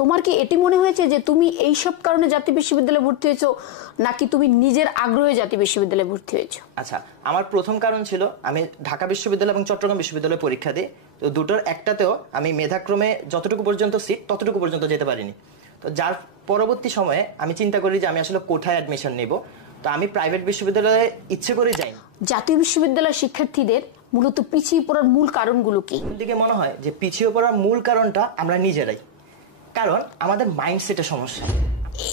তোমার কি এটি মনে হয়েছে যে তুমি এই সব কারণে জাতীয় বিশ্ববিদ্যালয়ে ভর্তি হয়েছো নাকি তুমি নিজের আগ্রহে জাতীয় বিশ্ববিদ্যালয়ে ভর্তি হয়েছো? আচ্ছা, আমার প্রথম কারণ ছিল আমি ঢাকা বিশ্ববিদ্যালয় এবং চট্টগ্রাম বিশ্ববিদ্যালয়ে পরীক্ষা দিই। তো দুটোর একটাতেও আমি মেধাক্রমে যতটুকু পর্যন্ত সিট ততটুকু পর্যন্ত যেতে পারিনি। তো যার পরবর্তী সময়ে আমি চিন্তা করি যে আমি আসলে কোথায় অ্যাডমিশন নেব। তো আমি প্রাইভেট বিশ্ববিদ্যালয়ে ইচ্ছে করে যাই। জাতীয় বিশ্ববিদ্যালয়ের শিক্ষার্থীদের মূলত পিছিয়ে পড়ার মূল কারণগুলো কি? দিকে মনে হয় যে পিছিয়ে পড়ার মূল কারণটা আমরা নিজেরাই, কারণ আমাদের মাইন্ডসেটের সমস্যা।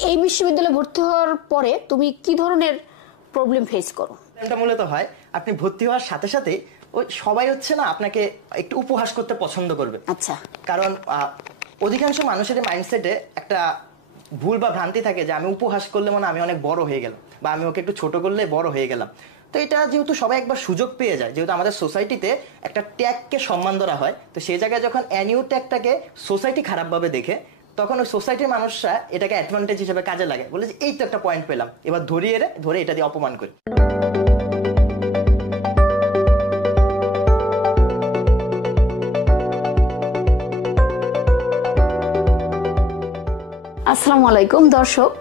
এই বিশ্ববিদ্যালয়ে ভর্তি হওয়ার পরে তুমি কি ধরনের প্রবলেম ফেস করো? এটা মূলত হয় আপনি ভর্তি হওয়ার সাথে সাথে ওই সবাই হচ্ছে না আপনাকে একটু উপহাস করতে পছন্দ করবে। আচ্ছা, কারণ অধিকাংশ মানুষের মাইন্ডসেটে একটা ভুল বা ভ্রান্তি থাকে যে আমি উপহাস করলে মানে আমি অনেক বড় হয়ে গেলাম, বা আমি ওকে একটু ছোট করলে বড় হয়ে গেলাম। তো এটা যেহেতু সবাই একবার সুযোগ পেয়ে যায়, যেহেতু আমাদের সোসাইটিতে একটা ট্যাগকে সম্মান ধরা হয়, তো সেই জায়গায় যখন অ্যানিউ ট্যাগটাকে সোসাইটি খারাপভাবে দেখে, তখন ওই সোসাইটির মানুষরা এটাকে অ্যাডভান্টেজ হিসেবে কাজে লাগে, বলে যে এই তো একটা পয়েন্ট পেলাম, এবার ধরে এটা দিয়ে অপমান করি। আসসালামু আলাইকুম দর্শক,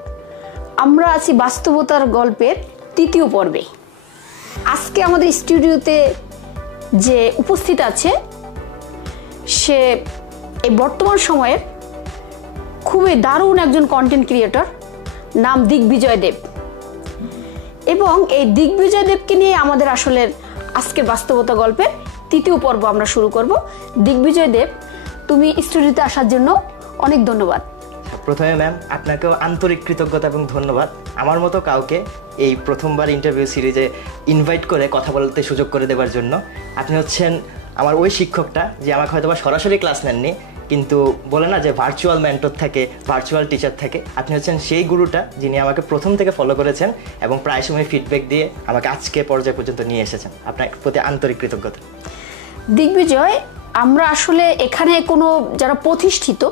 আমরা আছি বাস্তবতার গল্পের তৃতীয় পর্বে। আজকে আমাদের স্টুডিওতে যে উপস্থিত আছে সে এই বর্তমান সময়ের খুবই দারুণ একজন কন্টেন্ট ক্রিয়েটর, নাম দিগ্বিজয় দেব। এবং এই দিগ্বিজয় দেবকে নিয়ে আমাদের আসলে আজকের বাস্তবতা গল্পের তৃতীয় পর্ব আমরা শুরু করব। দিগ্বিজয় দেব, তুমি স্টুডিওতে আসার জন্য অনেক ধন্যবাদ। প্রথমে ম্যাম আপনাকেও আন্তরিক কৃতজ্ঞতা এবং ধন্যবাদ আমার মতো কাউকে এই প্রথমবার ইন্টারভিউ সিরিজে ইনভাইট করে কথা বলতে সুযোগ করে দেওয়ার জন্য। আপনি হচ্ছেন আমার ওই শিক্ষকটা যে আমাকে হয়তো বা সরাসরি ক্লাস নেননি, কিন্তু বলে না যে ভার্চুয়াল মেন্টর থাকে, ভার্চুয়াল টিচার থাকে, আপনি হচ্ছেন সেই গুরুটা যিনি আমাকে প্রথম থেকে ফলো করেছেন এবং প্রায় সময় ফিডব্যাক দিয়ে আমাকে আজকে পর্যায় পর্যন্ত নিয়ে এসেছেন। আপনার প্রতি আন্তরিক কৃতজ্ঞতা। দিগ্বিজয়, আমরা আসলে এখানে কোনো যারা প্রতিষ্ঠিত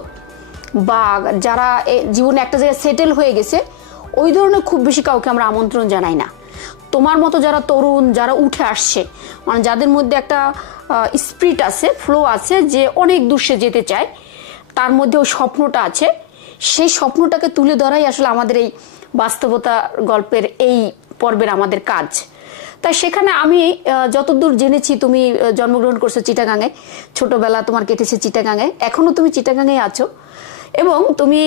বা যারা জীবনে একটা জায়গায় সেটেল হয়ে গেছে ওই ধরনের খুব বেশি কাউকে আমরা আমন্ত্রণ জানাই না। তোমার মতো যারা তরুণ, যারা উঠে আসছে, মানে যাদের মধ্যে একটা স্পিরিট আছে, ফ্লো আছে, যে অনেক দূর সে যেতে চায়, তার মধ্যে ওই স্বপ্নটা আছে, সেই স্বপ্নটাকে তুলে ধরাই আসলে আমাদের এই বাস্তবতা গল্পের এই পর্বের আমাদের কাজ। তাই সেখানে আমি যতদূর জেনেছি, তুমি জন্মগ্রহণ করছো চিটাগাঙে, ছোটবেলা তোমার কেটেছে চিটাগাঙে, এখনো তুমি চিটাগাঙে আছো এবং তুমি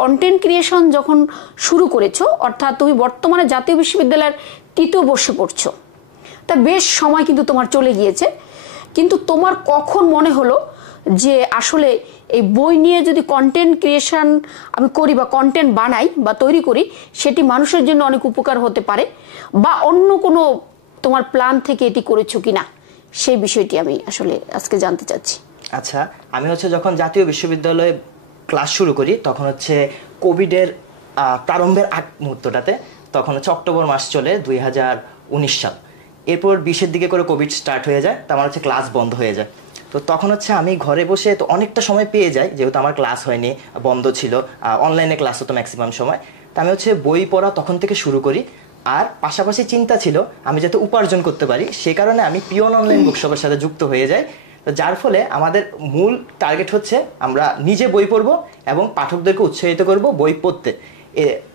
কন্টেন্ট ক্রিয়েশন যখন শুরু করেছো, অর্থাৎ তুমি বর্তমানে জাতীয় বিশ্ববিদ্যালয়ের তৃতীয় বর্ষে পড়ছো, তা বেশ সময় কিন্তু তোমার চলে গিয়েছে। কিন্তু তোমার কখন মনে হলো যে আসলে এই বই নিয়ে যদি কন্টেন্ট ক্রিয়েশন আমি করি বা কন্টেন্ট বানাই বা তৈরি করি, সেটি মানুষের জন্য অনেক উপকার হতে পারে, বা অন্য কোনো তোমার প্ল্যান থেকে এটি করেছো কিনা, সেই বিষয়টি আমি আসলে আজকে জানতে চাচ্ছি। আচ্ছা, আমি যখন জাতীয় বিশ্ববিদ্যালয়ে ক্লাস শুরু করি তখন কোভিডের প্রারম্ভের আগ মুহূর্তটাতে, তখন অক্টোবর মাস চলে 2019 সাল। এরপর 20-এর দিকে করে কোভিড স্টার্ট হয়ে যায়, তো আমার ক্লাস বন্ধ হয়ে যায়। তো তখন আমি ঘরে বসে তো অনেকটা সময় পেয়ে যাই, যেহেতু আমার ক্লাস হয়নি, বন্ধ ছিল, অনলাইনে ক্লাস হতো ম্যাক্সিমাম সময়। তো আমি বই পড়া তখন থেকে শুরু করি। আর পাশাপাশি চিন্তা ছিল আমি যাতে উপার্জন করতে পারি, সে কারণে আমি পিওন অনলাইন বুকশপের সাথে যুক্ত হয়ে যাই। তো যার ফলে আমাদের মূল টার্গেট আমরা নিজে বই পড়বো এবং পাঠকদেরকে উৎসাহিত করব বই পড়তে।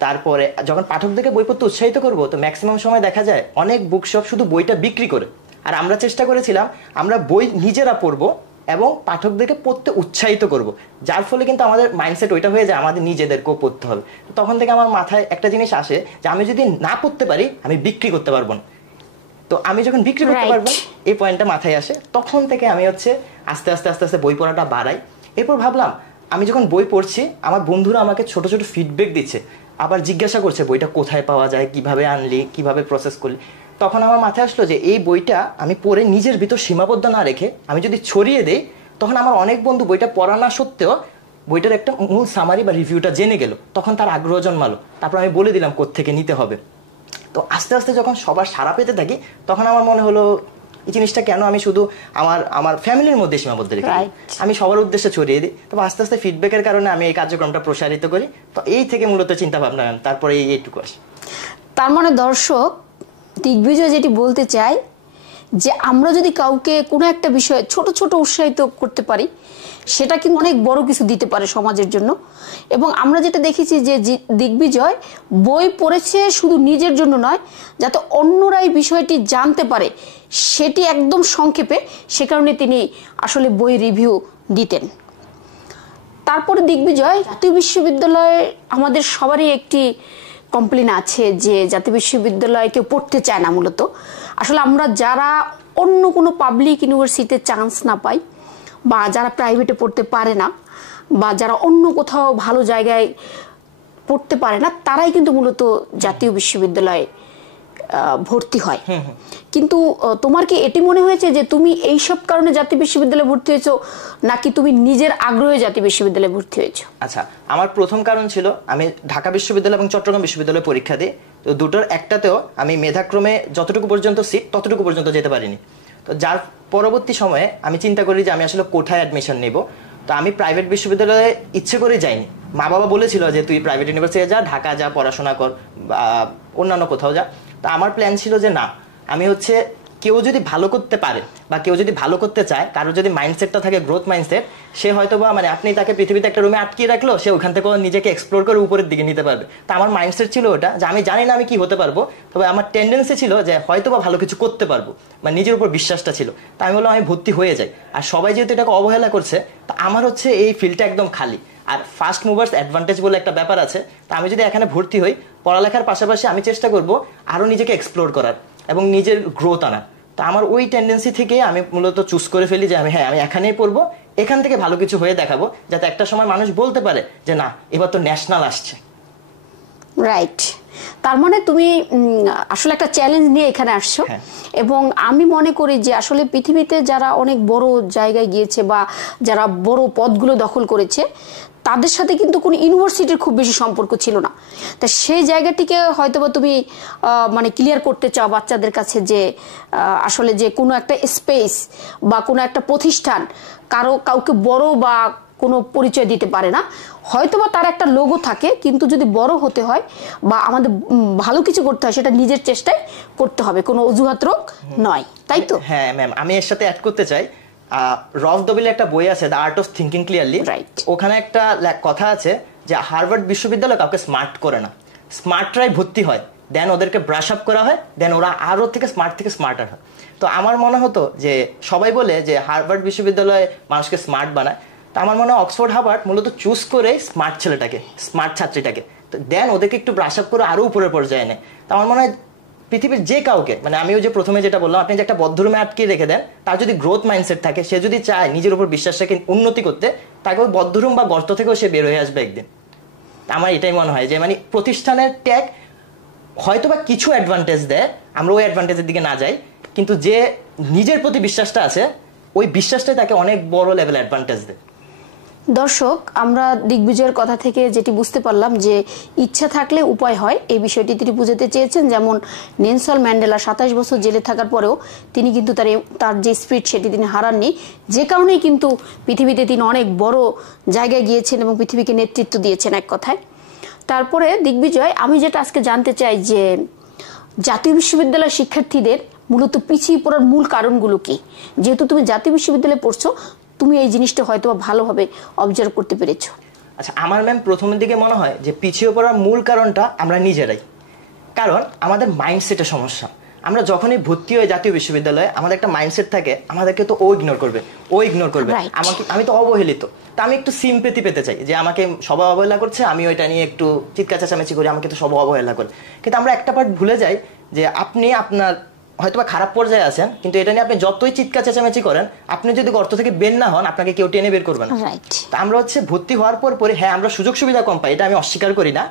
তারপরে যখন পাঠকদেরকে বই পড়তে উৎসাহিত করব, তো ম্যাক্সিমাম সময় দেখা যায় অনেক বুকশপ শুধু বইটা বিক্রি করে, আর আমরা চেষ্টা করেছিলাম আমরা বই নিজেরা পড়বো এবং পাঠকদেরকে পড়তে উৎসাহিত করব। যার ফলে কিন্তু আমাদের মাইন্ডসেট ওইটা হয়ে যায় আমাদের নিজেদেরকেও পড়তে হবে। তখন থেকে আমার মাথায় একটা জিনিস আসে যে আমি যদি না পড়তে পারি আমি বিক্রি করতে পারবো না। তো আমি যখন বিক্রি করতে পারবো, এই পয়েন্টটা মাথায় আসে, তখন থেকে আমি আস্তে আস্তে আস্তে আস্তে বই পড়াটা বাড়াই। এরপর ভাবলাম আমি যখন বই পড়ছি, আমার বন্ধুরা আমাকে ছোট ছোট ফিডব্যাক দিচ্ছে, আবার জিজ্ঞাসা করছে বইটা কোথায় পাওয়া যায়, কিভাবে আনলি, কিভাবে প্রসেস করলি। তখন আমার মাথায় আসলো যে এই বইটা আমি পড়ে নিজের ভিতর সীমাবদ্ধ না রেখে আমি যদি ছড়িয়ে দেই, তখন আমার অনেক বন্ধু বইটা পড়া না সত্ত্বেও বইটার একটা মূল সামারি বা রিভিউটা জেনে গেল, তখন তার আগ্রহ জন্মালো। তারপর আমি বলে দিলাম কোত্থেকে নিতে হবে। তো আস্তে আস্তে যখন সবার সাড়া পেতে থাকি, তখন আমার মনে হলো এই জিনিসটা কেন আমি শুধু আমার ফ্যামিলির মধ্যে সীমাবদ্ধ রেখে আমি সবার উদ্দেশ্যে ছড়িয়ে দিই। তবে আস্তে আস্তে ফিডব্যাকের কারণে আমি এই কার্যক্রমটা প্রসারিত করি। তো এই থেকে মূলত চিন্তা ভাবনা, তারপরে এইটুকু আসে। তার মানে দর্শক, দিগ্বিজয় যেটি বলতে চাই যে আমরা যদি কাউকে কোনো একটা বিষয়ে ছোট ছোট উৎসাহিত করতে পারি, সেটা কিন্তু অনেক বড় কিছু দিতে পারে সমাজের জন্য। এবং আমরা যেটা দেখেছি যে দিগ্বিজয় বই পড়েছে শুধু নিজের জন্য নয়, যাতে অন্যরা এই বিষয়টি জানতে পারে সেটি একদম সংক্ষেপে, সে কারণে তিনি আসলে বই রিভিউ দিতেন। তারপরে দিগ্বিজয়, জাতীয় বিশ্ববিদ্যালয়ে আমাদের সবারই একটি কমপ্লেন আছে যে জাতীয় বিশ্ববিদ্যালয়ে কেউ পড়তে চায় না। মূলত আসলে আমরা যারা অন্য কোনো পাবলিক ইউনিভার্সিটিতে চান্স না পাই, বা যারা প্রাইভেটে পড়তে পারে না, বা যারা অন্য কোথাও ভালো জায়গায় পড়তে পারে না, তারাই কিন্তু মূলত জাতীয় বিশ্ববিদ্যালয়ে ভর্তি হয়। কিন্তু তোমার কি এটি মনে হয়েছে যে তুমি এইসব কারণে জাতীয় বিশ্ববিদ্যালয়ে ভর্তি হয়েছো, নাকি তুমি নিজের আগ্রহে জাতীয় বিশ্ববিদ্যালয়ে ভর্তি হয়েছো? আচ্ছা, আমার প্রথম কারণ ছিল আমি ঢাকা বিশ্ববিদ্যালয় এবং চট্টগ্রাম বিশ্ববিদ্যালয়ে পরীক্ষা দিই। তো দুটোর একটাতেও আমি মেধাক্রমে যতটুকু পর্যন্ত সিট ততটুকু পর্যন্ত যেতে পারিনি। তো যার পরবর্তী সময়ে আমি চিন্তা করি যে আমি আসলে কোথায় অ্যাডমিশন নেব। তো আমি প্রাইভেট বিশ্ববিদ্যালয়ে ইচ্ছে করে যাইনি। মা বাবা বলেছিল যে তুই প্রাইভেট ইউনিভার্সিটি যা, ঢাকা যা, পড়াশোনা কর, বা অন্যান্য কোথাও যা। তো আমার প্ল্যান ছিল যে না, আমি কেউ যদি ভালো করতে পারে বা কেউ যদি ভালো করতে চায়, কারোর যদি মাইন্ডসেটটা থাকে গ্রোথ মাইন্ডসেট, সে হয়তো বা আপনি তাকে পৃথিবীতে একটা রুমে আটকিয়ে রাখলো, সে ওখান থেকে নিজেকে এক্সপ্লোর করে উপরের দিকে নিতে পারবে। তা আমার মাইন্ডসেট ছিল ওটা, যে আমি জানি না আমি কি হতে পারবো, তবে আমার টেন্ডেন্সি ছিল যে হয়তো বা ভালো কিছু করতে পারবো, বা নিজের উপর বিশ্বাসটা ছিল। তা আমি বললাম আমি ভর্তি হয়ে যাই। আর সবাই যেহেতু এটাকে অবহেলা করছে, তা আমার এই ফিল্ডটা একদম খালি। আর ফার্স্ট মুভার্স অ্যাডভান্টেজ বলে একটা ব্যাপার আছে। তা আমি যদি এখানে ভর্তি হই, পড়ালেখার পাশাপাশি আমি চেষ্টা করব আরও নিজেকে এক্সপ্লোর করার এবং নিজের গ্রোথ আনার। তা আমার ওই টেন্ডেন্সি থেকে আমি মূলত চুজ করে ফেলি যে আমি এখানেই পড়বো, এখান থেকে ভালো কিছু হয়ে দেখাবো, যাতে একটা সময় মানুষ বলতে পারে যে না, এবার তো ন্যাশনাল আসছে। রাইট। তার মানে তুমি আসলে একটা চ্যালেঞ্জ নিয়ে এখানে আসছো। এবং আমি মনে করি যে আসলে পৃথিবীতে যারা অনেক বড় জায়গায় গিয়েছে বা যারা বড় পদগুলো দখল করেছে, তাদের সাথে কিন্তু কোনো ইউনিভার্সিটির খুব বেশি সম্পর্ক ছিল না। তা সেই জায়গাটিকে হয়তোবা তুমি ক্লিয়ার করতে চাও বাচ্চাদের কাছে যে আসলে যে কোনো একটা স্পেস বা কোনো একটা প্রতিষ্ঠান কাউকে বড় বা কোনো পরিচয় দিতে পারে না। হয়তোবা তার একটা লোগো থাকে, কিন্তু যদি বড় হতে হয় বা আমাদের ভালো কিছু করতে হয়, সেটা নিজের চেষ্টায় করতে হবে, কোনো অজুহাত রোগ নয়, তাই তো? হ্যাঁ ম্যাম, আমি এর সাথে অ্যাড করতে চাই, রফ দবিলের একটা বই আছে, the art of thinking clearly. ওখানে একটা কথা আছে যে হার্ভার্ড বিশ্ববিদ্যালয় কাউকে স্মার্ট করে না, স্মার্টরাই ভর্তি হয়, দেন ওদেরকে ব্রাশ আপ করা হয়, দেন ওরা আরও থেকে স্মার্টার হয়। তো আমার মনে হতো যে সবাই বলে যে হার্ভার্ড বিশ্ববিদ্যালয় মানুষকে স্মার্ট বানায়, তো আমার মনে হয় অক্সফোর্ড হার্ভার্ড মূলত চুজ করে স্মার্ট ছেলেটাকে, স্মার্ট ছাত্রীটাকে, তো দেন ওদেরকে একটু ব্রাশ আপ করে আরও উপরের পর্যায়ে নেয়। তো আমার মনে হয় পৃথিবীর যে কাউকে, আমি ওই যে প্রথমে যেটা বললাম, আপনি যে একটা বদ্ধরুমে আটকে রেখে দেন, তার যদি গ্রোথ মাইন্ডসেট থাকে, সে যদি চায় নিজের উপর বিশ্বাসটাকে উন্নতি করতে, তাকে ওই বদ্ধরুম বা গর্ত থেকেও সে বের হয়ে আসবে একদিন। আমার এটাই মনে হয় যে প্রতিষ্ঠানের ট্যাগ হয়তো বা কিছু অ্যাডভান্টেজ দেয়, আমরা ওই অ্যাডভান্টেজের দিকে না যাই, কিন্তু যে নিজের প্রতি বিশ্বাসটা আছে, ওই বিশ্বাসটাই তাকে অনেক বড় লেভেল অ্যাডভান্টেজ দেয়। দর্শক, আমরা দিগ্বিজয়ের কথা থেকে যেটি বুঝতে পারলাম যে ইচ্ছা থাকলে উপায় হয়, এই বিষয়টি তিনি বুঝাতে চেয়েছেন। যেমন নেলসন ম্যান্ডেলা 27 বছর জেলে থাকার পরেও তিনি কিন্তু তার যে স্পিরিট সেটি তিনি হারাননি, যে কারণেই কিন্তু পৃথিবীতে তিনি অনেক বড় জায়গায় গিয়েছেন এবং পৃথিবীকে নেতৃত্ব দিয়েছেন এক কথায়। তারপরে দিগ্বিজয়, আমি যেটা আজকে জানতে চাই যে জাতীয় বিশ্ববিদ্যালয়ের শিক্ষার্থীদের মূলত পিছিয়ে পড়ার মূল কারণগুলো কি? যেহেতু তুমি জাতীয় বিশ্ববিদ্যালয়ে পড়ছো, তুমি এই জিনিসটা হয়তো ভালোভাবে অবজার্ভ করতে পেরেছো। আচ্ছা, আমার ম্যাম প্রথমের দিকে মনে হয় যে পিছিয়ে পড়ার মূল কারণটা আমরা নিজেরাই। কারণ আমাদের মাইন্ডসেটের সমস্যা। আমরা যখনই ভর্তি হয়ে জাতীয় বিশ্ববিদ্যালয়ে, আমাদের একটা মাইন্ডসেট থাকে আমাদেরকে তো ও ইগনোর করবে, আমি তো অবহেলিত, তা আমি একটু সিম্পেথি পেতে চাই যে আমাকে সবাই অবহেলা করছে, আমি ওইটা নিয়ে একটু চিৎকার চেঁচামেচি করি, আমাকে তো সবাই অবহেলা করে। কিন্তু আমরা একটা পার্ট ভুলে যাই যে আপনি আপনার হয়তোবা খারাপ পর্যায়ে আছেন, কিন্তু এটা নিয়ে আপনি যতই চিৎকার চেঁচামেচি করেন, আপনি যদি গর্ত থেকে বের না হন, আপনাকে কেউ টেনে বের করবে না। তা আমরা ভর্তি হওয়ার পরে হ্যাঁ, আমরা সুযোগ সুবিধা কম পাই, এটা আমি অস্বীকার করি না,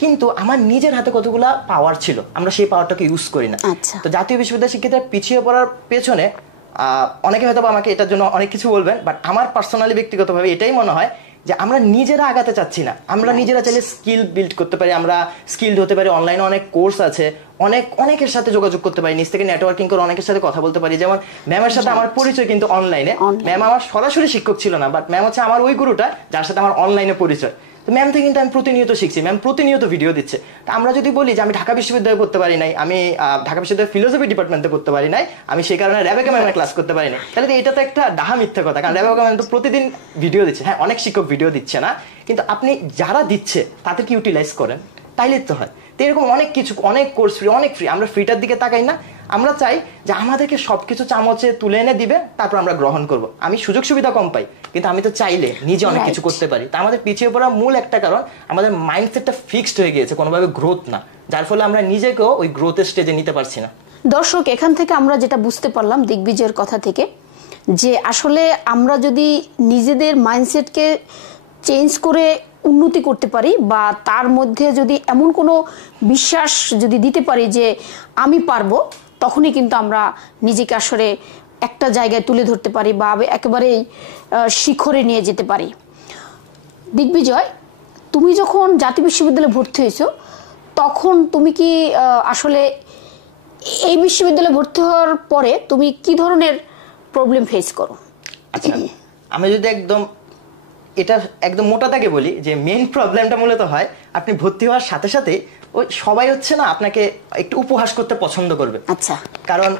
কিন্তু আমার নিজের হাতে কতগুলা পাওয়ার ছিল, আমরা সেই পাওয়ারটাকে ইউজ করি না। তো জাতীয় বিশ্ববিদ্যালয় শিক্ষিতরা পিছিয়ে পড়ার পেছনে অনেকে হয়তো আমাকে এটার জন্য অনেক কিছু বলবেন, বাট আমার পার্সোনালি ব্যক্তিগতভাবে এটাই মনে হয় যে আমরা নিজেরা আগাতে চাচ্ছি না। আমরা নিজেরা চাইলে স্কিল বিল্ড করতে পারি, আমরা স্কিলড হতে পারি, অনলাইনে অনেক কোর্স আছে, অনেকের সাথে যোগাযোগ করতে পারি, নিজ থেকে নেটওয়ার্কিং করে অনেকের সাথে কথা বলতে পারি। যেমন ম্যামের সাথে আমার পরিচয় কিন্তু অনলাইনে, ম্যাম আমার সরাসরি শিক্ষক ছিল না, বাট ম্যাম হচ্ছে আমার ওই গুরুটা যার সাথে আমার অনলাইনে পরিচয়। তো ম্যাম থেকে কিন্তু আমি প্রতিনিয়ত শিখছি, ম্যাম প্রতিনিয়ত ভিডিও দিচ্ছে। তা আমরা যদি বলি যে আমি ঢাকা বিশ্ববিদ্যালয়ে পড়তে পারি নাই, আমি ঢাকা বিশ্ববিদ্যালয়ের ফিলোসফি ডিপার্টমেন্টে পড়তে পারি নাই, আমি সেই কারণে রেবেকা ম্যামের ক্লাস করতে পারি নাই, তাহলে তো এটা তো একটা ডাহা মিথ্যা কথা। কারণ রেবেকা ম্যাম তো প্রতিদিন ভিডিও দিচ্ছে, হ্যাঁ অনেক শিক্ষক ভিডিও দিচ্ছে না, কিন্তু আপনি যারা দিচ্ছে তাদেরকে ইউটিলাইজ করেন, তাইলে তো হয়। তো এরকম অনেক কিছু, অনেক কোর্স ফ্রি, অনেক ফ্রি, আমরা ফ্রিটার দিকে তাকাই না, আমরা চাই যে আমাদেরকে সবকিছু চামচে তুলে এনে দিবে, তারপর আমরা গ্রহণ করব। আমি সুযোগ সুবিধা কম পাই, কিন্তু আমি তো চাইলে নিজে অনেক কিছু করতে পারি। তা আমাদের পিছিয়ে পড়া মূল একটা কারণ, আমাদের মাইন্ডসেটটা ফিক্সড হয়ে গিয়েছে, কোনোভাবে গ্রোথ না, যার ফলে আমরা নিজেকেও ওই গ্রোথের স্টেজে নিতে পারছি না। দর্শক, এখান থেকে আমরা যেটা বুঝতে পারলাম দিগ্বিজয়ের কথা থেকে, যে আসলে আমরা যদি নিজেদের মাইন্ডসেটকে চেঞ্জ করে উন্নতি করতে পারি, বা তার মধ্যে যদি এমন কোনো বিশ্বাস যদি দিতে পারি যে আমি পারবো, তখনই কিন্তু আমরা নিজেকে আসলে একটা জায়গায় তুলে ধরতে পারি বা একেবারেই শিখরে নিয়ে যেতে পারি। দিগ্বিজয়, তুমি যখন জাতীয় বিশ্ববিদ্যালয়ে ভর্তি হয়েছো, তখন তুমি কি আসলে এই বিশ্ববিদ্যালয়ে ভর্তি হওয়ার পরে তুমি কি ধরনের প্রবলেম ফেস করো? আচ্ছা, আমি যদি এটা একদম মোটা দাগে বলি, যে মেইন প্রবলেমটা মূলত হয় আপনি ভর্তি হওয়ার সাথে সাথে ওই সবাই হচ্ছে না আপনাকে একটু উপহাস করতে পছন্দ করবে। আচ্ছা, কারণ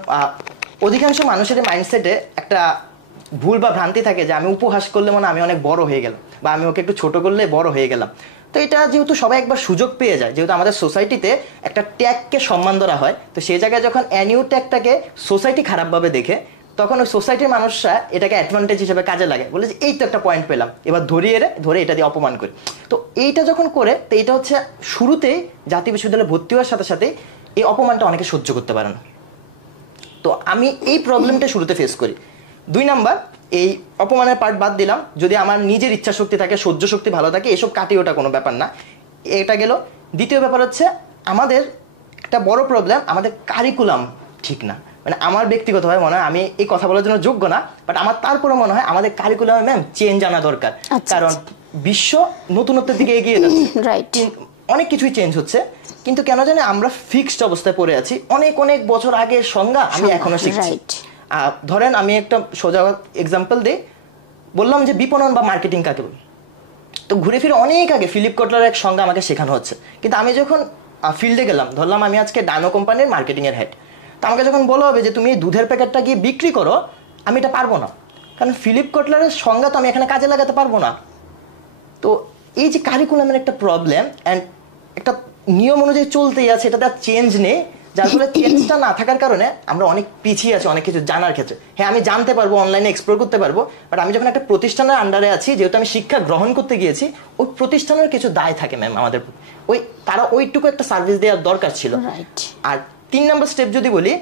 অধিকাংশ মানুষের মাইন্ডসেটে একটা ভুল বা ভ্রান্তি থাকে যে আমি উপহাস করলে মানে আমি অনেক বড় হয়ে গেলাম, বা আমি ওকে একটু ছোট করলে বড় হয়ে গেলাম। তো এটা যেহেতু সবাই একবার সুযোগ পেয়ে যায়, যেহেতু আমাদের সোসাইটিতে একটা ট্যাগকে সম্মান ধরা হয়, তো সেই জায়গায় যখন অ্যানিউ ট্যাগটাকে সোসাইটি খারাপভাবে দেখে, তখন ওই সোসাইটির মানুষরা এটাকে অ্যাডভান্টেজ হিসেবে কাজে লাগে, বলে যে এই তো একটা পয়েন্ট পেলাম, এবার ধরে এটা দিয়ে অপমান করি। তো এইটা যখন করে, তো এইটা হচ্ছে শুরুতেই জাতীয় বিশ্ববিদ্যালয়ে ভর্তি হওয়ার সাথে সাথে এই অপমানটা অনেকে সহ্য করতে পারে না। তো আমি এই প্রবলেমটা শুরুতে ফেস করি। 2 নাম্বার, এই অপমানের পার্ট বাদ দিলাম, যদি আমার নিজের ইচ্ছা শক্তি থাকে, সহ্য শক্তি ভালো থাকে, এসব কাটিয়ে ওটা কোনো ব্যাপার না, এটা গেল। দ্বিতীয় ব্যাপার হচ্ছে আমাদের একটা বড় প্রবলেম, আমাদের কারিকুলাম ঠিক না। মানে আমার ব্যক্তিগতভাবে মনে হয়, আমি এই কথা বলার জন্য যোগ্য না, বাট আমার তারপরে মনে হয় আমাদের কারিকুলামে ম্যাম চেঞ্জ আনা দরকার। কারণ বিশ্ব নতুনত্বের দিকে এগিয়ে যাচ্ছে, অনেক কিছুই চেঞ্জ হচ্ছে, কিন্তু কেন জানি আমরা ফিক্সড অবস্থায় পড়ে আছি। অনেক অনেক বছর আগের সংজ্ঞা আমি এখনো শিখছি। ধরেন আমি একটা সোজা এক্সাম্পল দিই, বললাম যে বিপণন বা মার্কেটিং কাকে বলে, তো ঘুরে ফিরে অনেক আগে ফিলিপ কটলার এক সংজ্ঞা আমাকে শেখানো হচ্ছে, কিন্তু আমি যখন ফিল্ডে গেলাম, ধরলাম আমি আজকে ডায়নো কোম্পানির মার্কেটিং এর হেড, তো আমাকে যখন বলা হবে যে তুমি এই দুধের প্যাকেটটা গিয়ে বিক্রি করো, আমি এটা পারবো না, কারণ ফিলিপ কটলারের সংজ্ঞা তো আমি এখানে কাজে লাগাতে পারবো না। তো এই যে কারিকুলামের একটা প্রবলেম, অ্যান্ড একটা নিয়ম অনুযায়ী চলতেই আছে, এটাতে আর চেঞ্জ নেই, যার ফলে চেঞ্জটা না থাকার কারণে আমরা অনেক পিছিয়ে আছি অনেক কিছু জানার ক্ষেত্রে। হ্যাঁ, আমি জানতে পারবো, অনলাইনে এক্সপ্লোর করতে পারবো, বাট আমি যখন একটা প্রতিষ্ঠানের আন্ডারে আছি, যেহেতু আমি শিক্ষা গ্রহণ করতে গিয়েছি, ওই প্রতিষ্ঠানের কিছু দায় থাকে ম্যাম আমাদের, তারা ওইটুকু একটা সার্ভিস দেওয়ার দরকার ছিল। আর 3 নম্বর স্টেপ যদি বলি,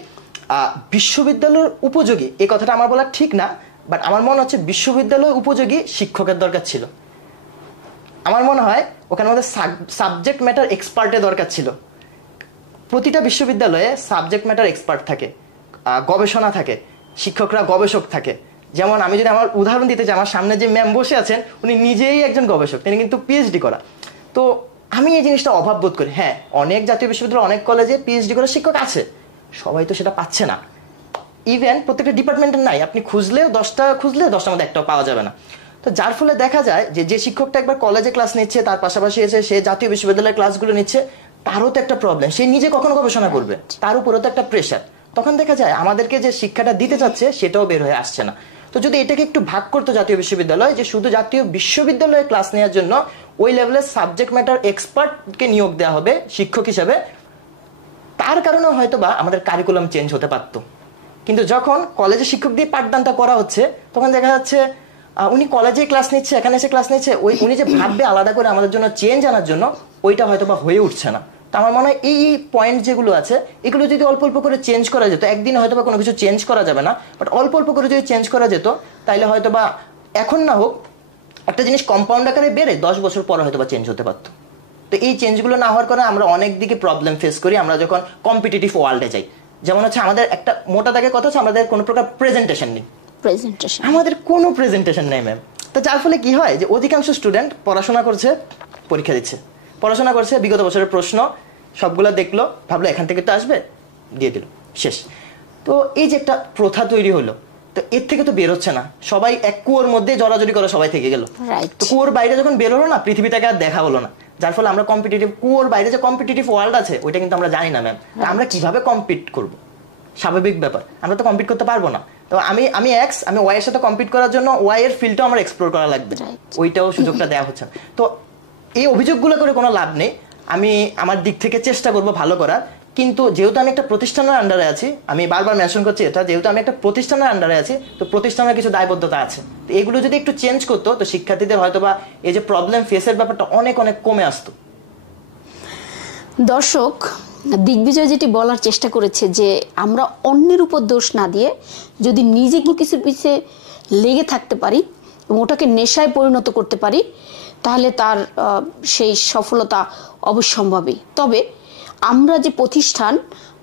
বিশ্ববিদ্যালয়ের উপযোগী, এই কথাটা আমার বলা ঠিক না, বাট আমার মনে হচ্ছে বিশ্ববিদ্যালয় উপযোগী শিক্ষকের দরকার ছিল। আমার মনে হয় ওখানে আমাদের সাবজেক্ট ম্যাটার এক্সপার্টের দরকার ছিল। প্রতিটা বিশ্ববিদ্যালয়ে সাবজেক্ট ম্যাটার এক্সপার্ট থাকে, গবেষণা থাকে, শিক্ষকরা গবেষক থাকে। যেমন আমি যদি আমার উদাহরণ দিতে চাই, আমার সামনে যে ম্যাম বসে আছেন উনি নিজেই একজন গবেষক, তিনি কিন্তু পিএইচডি করা। তো আমি এই জিনিসটা অভাব বোধ করি। হ্যাঁ, অনেক জাতীয় বিশ্ববিদ্যালয়, অনেক কলেজে পিএইচডি করা শিক্ষক আছে, সবাই তো সেটা পাচ্ছে না। ইভেন প্রত্যেকটা ডিপার্টমেন্টের নাই, আপনি খুঁজলেও 10টার মধ্যে একটাও পাওয়া যাবে না। তো যার ফলে দেখা যায় যে শিক্ষকটা একবার কলেজে ক্লাস নিচ্ছে, তার পাশাপাশি এসে সে জাতীয় বিশ্ববিদ্যালয়ের ক্লাসগুলো নিচ্ছে, তারও তো একটা প্রবলেম, সে নিজে কখনো গবেষণা করবে, তার উপরেও তো একটা প্রেশার। তখন দেখা যায় আমাদেরকে যে শিক্ষাটা দিতে চাচ্ছে সেটাও বের হয়ে আসছে না। তো যদি এটাকে একটু ভাগ করতো জাতীয় বিশ্ববিদ্যালয়, যে শুধু জাতীয় বিশ্ববিদ্যালয়ে ক্লাস নেওয়ার জন্য ওই লেভেলের সাবজেক্ট ম্যাটার এক্সপার্টকে নিয়োগ দেওয়া হবে শিক্ষক হিসেবে, তার কারণে হয়তো বা আমাদের কারিকুলাম চেঞ্জ হতে পারতো। কিন্তু যখন কলেজে শিক্ষক দিয়ে পাঠদানটা করা হচ্ছে, তখন দেখা যাচ্ছে উনি কলেজে ক্লাস নিচ্ছে, এখানে এসে ক্লাস নিচ্ছে, উনি যে ভাববে আলাদা করে আমাদের জন্য চেঞ্জ আনার জন্য, ওইটা হয়তো বা হয়ে উঠছে না। তো আমার মনে হয় এই পয়েন্ট যেগুলো আছে, এগুলো যদি অল্প অল্প করে চেঞ্জ করা যেত, একদিন হয়তো বা কোনো কিছু চেঞ্জ করা যাবে না, বাট অল্প অল্প করে যদি চেঞ্জ করা যেত, তাইলে হয়তো বা এখন না হোক একটা জিনিস কম্পাউন্ড আকারে বেড়ে 10 বছর পরে হয়তো বা চেঞ্জ হতে পারতো। তো এই চেঞ্জগুলো না হওয়ার কারণে আমরা অনেক দিকে প্রবলেম ফেস করি আমরা যখন কম্পিটিটিভ ওয়ার্ল্ডে যাই। যেমন হচ্ছে আমাদের একটা মোটা দাগের কথা হচ্ছে আমাদের কোনো প্রকার প্রেজেন্টেশন নেই, আমাদের কোনো প্রেজেন্টেশন নেই ম্যাম। তো যার ফলে কি হয় যে অধিকাংশ স্টুডেন্ট পড়াশোনা করছে, পরীক্ষা দিচ্ছে, পড়াশোনা করছে, বিগত বছরের প্রশ্ন সবগুলো দেখলো, ভাবলো এখান থেকে তো আসবে, দিয়ে দিল, শেষ। তো এই যে একটা প্রথা তৈরি হলো, তো এর থেকে তো বের হচ্ছে না, সবাই এক কুয়োর মধ্যে জড়াজড়ি করে সবাই থেকে গেল। তো কুয়োর বাইরে যখন বের হলো না, পৃথিবীটাকে আর দেখা হলো না, যার ফলে আমরা কম্পিটিটিভ, কুয়োর বাইরে যে কম্পিটিটিভ ওয়ার্ল্ড আছে ওইটা কিন্তু আমরা জানি না ম্যাম। আমরা কিভাবে কম্পিট করব? স্বাভাবিক ব্যাপার, আমরা তো কম্পিট করতে পারবো না। তো আমি এক্স, আমি ওয়াই এর সাথে কম্পিট করার জন্য ওয়াই এর ফিল্ডটাও আমার এক্সপ্লোর করা লাগবে, ওইটাও সুযোগটা দেওয়া হচ্ছে না। তো এই অভিযোগগুলো করে কোনো লাভ নেই। আমি আমার দিক থেকে চেষ্টা করব ভালো করার, কিন্তু যেহেতু আমি একটা প্রতিষ্ঠানের আন্ডারে আছি, আমি বারবার মেনশন করছি এটা, যেহেতু আমি একটা প্রতিষ্ঠানের আন্ডারে আছি, তো প্রতিষ্ঠানের কিছু দায়বদ্ধতা আছে। তো এগুলো যদি একটু চেঞ্জ করতো, তো শিক্ষার্থীদের হয়তো বা এই যে প্রবলেম ফেসের ব্যাপারটা অনেক অনেক কমে আসতো। দর্শক, দিগ্বিজয় যেটি বলার চেষ্টা করেছে যে আমরা অন্যের উপর দোষ না দিয়ে যদি নিজে কিছু পিছিয়ে লেগে থাকতে পারি এবং ওটাকে নেশায় পরিণত করতে পারি, তাহলে তার সেই সফলতা অবশ্যম্ভাবী। তবে আমরা যে প্রতিষ্ঠান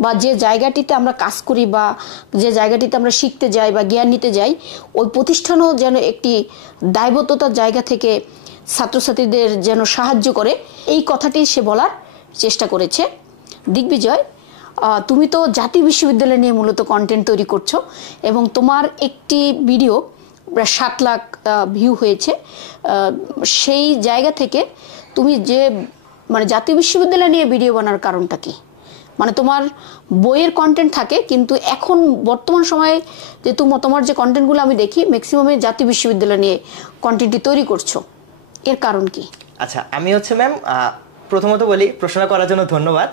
বা যে জায়গাটিতে আমরা কাজ করি বা যে জায়গাটিতে আমরা শিখতে যাই বা জ্ঞান নিতে যাই, ওই প্রতিষ্ঠানও যেন একটি দায়বদ্ধতার জায়গা থেকে ছাত্রছাত্রীদের যেন সাহায্য করে, এই কথাটি সে বলার চেষ্টা করেছে। দিগ্বিজয়, তুমি তো জাতীয় বিশ্ববিদ্যালয় নিয়ে মূলত কন্টেন্ট তৈরি করছো এবং তোমার একটি ভিডিও প্রায় 7 লাখ ভিউ হয়েছে। সেই জায়গা থেকে তুমি যে মানে জাতীয় বিশ্ববিদ্যালয় নিয়ে ভিডিও বানার কারণটা কি? মানে তোমার বইয়ের কন্টেন্ট থাকে, কিন্তু এখন বর্তমান সময়ে যে তোমার যে কন্টেন্টগুলো আমি দেখি ম্যাক্সিমামে জাতীয় বিশ্ববিদ্যালয় নিয়ে কন্টেন্টটি তৈরি করছো, এর কারণ কি? আচ্ছা, আমি হচ্ছে ম্যাম প্রথমত বলি, প্রশ্ন করার জন্য ধন্যবাদ।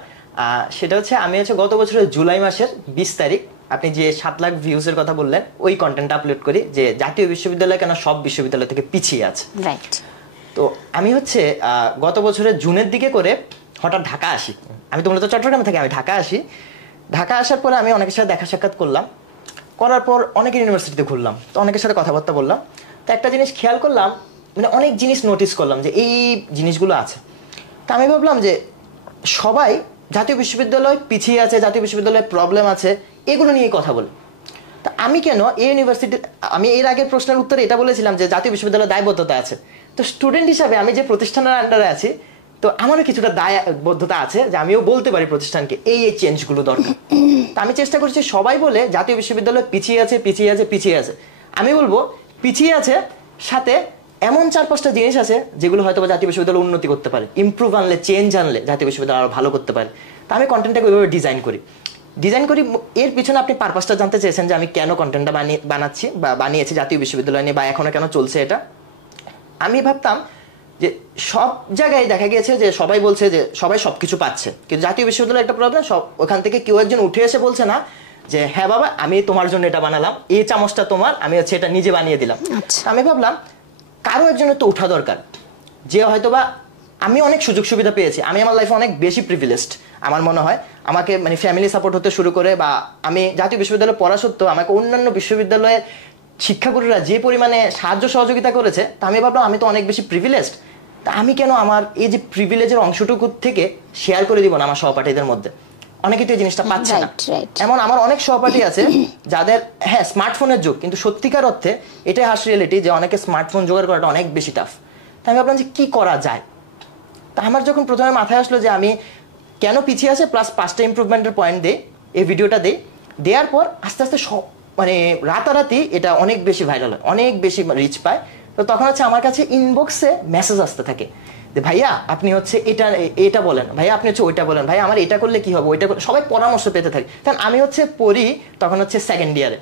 সেটা হচ্ছে আমি হচ্ছে গত বছরের জুলাই মাসের 20 তারিখ আপনি যে 7 লাখ ভিউজের কথা বললেন, ওই কন্টেন্টটা আপলোড করি যে জাতীয় বিশ্ববিদ্যালয় কেন সব বিশ্ববিদ্যালয় থেকে পিছিয়ে আছে। রাইট। তো আমি হচ্ছে গত বছরের জুনের দিকে করে হঠাৎ ঢাকা আসি। আমি তো মূলত চট্টগ্রামে থাকি, আমি ঢাকা আসি। ঢাকা আসার পরে আমি অনেকের সাথে দেখা সাক্ষাৎ করলাম, করার পর অনেকের ইউনিভার্সিটিতে ঘুরলাম, তো অনেকের সাথে কথাবার্তা বললাম। তো একটা জিনিস খেয়াল করলাম, মানে অনেক জিনিস নোটিস করলাম যে এই জিনিসগুলো আছে। তা আমি ভাবলাম যে সবাই জাতীয় বিশ্ববিদ্যালয় পিছিয়ে আছে, জাতীয় বিশ্ববিদ্যালয়ের প্রবলেম আছে, এগুলো নিয়েই কথা বলি। তা আমি কেন এই ইউনিভার্সিটি, আমি এর আগের প্রশ্নের উত্তরে এটা বলেছিলাম যে জাতীয় বিশ্ববিদ্যালয়ের দায়বদ্ধতা আছে। তো স্টুডেন্ট হিসাবে আমি যে প্রতিষ্ঠানের আন্ডারে আছি, তো আমারও কিছুটা দায়বদ্ধতা আছে যে আমিও বলতে পারি প্রতিষ্ঠানকে এই এই চেঞ্জগুলো দরকার। তা আমি চেষ্টা করছি, সবাই বলে জাতীয় বিশ্ববিদ্যালয় পিছিয়ে আছে পিছিয়ে আছে পিছিয়ে আছে, আমি বলবো পিছিয়ে আছে সাথে এমন 4-5টা জিনিস আছে যেগুলো হয়তো জাতীয় বিশ্ববিদ্যালয় উন্নতি করতে পারে, ইমপ্রুভ আনলে, চেঞ্জ আনলে জাতীয় বিশ্ববিদ্যালয় আরো ভালো করতে পারে। তা আমি কন্টেন্টটাকে ওইভাবে ডিজাইন করি। এর পিছনে আপনি পারপাসটা জানতে চেয়েছেন যে আমি কেন কন্টেন্টটা বানাচ্ছি বা বানিয়েছি জাতীয় বিশ্ববিদ্যালয় নিয়ে, বা এখনো কেন চলছে এটা। আমি ভাবতাম যে সব জায়গায় দেখা গিয়েছে যে সবাই বলছে যে সবাই সবকিছু পাচ্ছে, কিন্তু জাতীয় বিশ্ববিদ্যালয়ের একটা প্রবলেম, সব ওখান থেকে কেউ একজন উঠে এসে বলছে না যে হ্যাঁ বাবা আমি তোমার জন্য এটা বানালাম, এই চামচটা তোমার, আমি হচ্ছে এটা নিজে বানিয়ে দিলাম। আমি ভাবলাম কারো একজনের তো উঠা দরকার, যে হয়তোবা আমি অনেক সুযোগ সুবিধা পেয়েছি, আমি আমার লাইফে অনেক বেশি প্রিভিলেজড আমার মনে হয়। আমাকে মানে ফ্যামিলি সাপোর্ট হতে শুরু করে, বা আমি জাতীয় বিশ্ববিদ্যালয়ে পড়া সত্ত্বেও আমাকে অন্যান্য বিশ্ববিদ্যালয়ের শিক্ষাগুরুরা যে পরিমাণে সাহায্য সহযোগিতা করেছে, তা আমি ভাবলাম আমি তো অনেক বেশি প্রিভিলেজড, তা আমি কেন আমার এই যে প্রিভিলেজের অংশটুকু থেকে শেয়ার করে দিব না আমার সহপাঠীদের মধ্যে। অনেকে তো এই জিনিসটা পাচ্ছে না। এমন আমার অনেক সহপাঠী আছে যাদের হ্যাঁ স্মার্টফোনের যুগ, কিন্তু সত্যিকার অর্থে এটাই হার্শ রিয়েলিটি যে অনেকে স্মার্টফোন জোগাড় করাটা অনেক বেশি টাফ। তাই আমি ভাবলাম যে কি করা যায়। তা আমার যখন প্রথমে মাথায় আসলো যে আমি কেন পিছিয়ে আছে, প্লাস 5টা ইমপ্রুভমেন্টের পয়েন্ট দেই, এই ভিডিওটা দেওয়ার পর আস্তে আস্তে সব মানে রাতারাতি এটা অনেক বেশি ভাইরাল হয়, অনেক বেশি রিচ পায়। তো তখন হচ্ছে আমার কাছে ইনবক্সে মেসেজ আসতে থাকে যে ভাইয়া আপনি হচ্ছে এটা বলেন, ভাইয়া আপনি হচ্ছে ওইটা বলেন, ভাইয়া আমার এটা করলে কি হবে, ওইটা করলে, সবাই পরামর্শ পেতে থাকে। কারণ আমি হচ্ছে পড়ি তখন হচ্ছে 2nd ইয়ারে,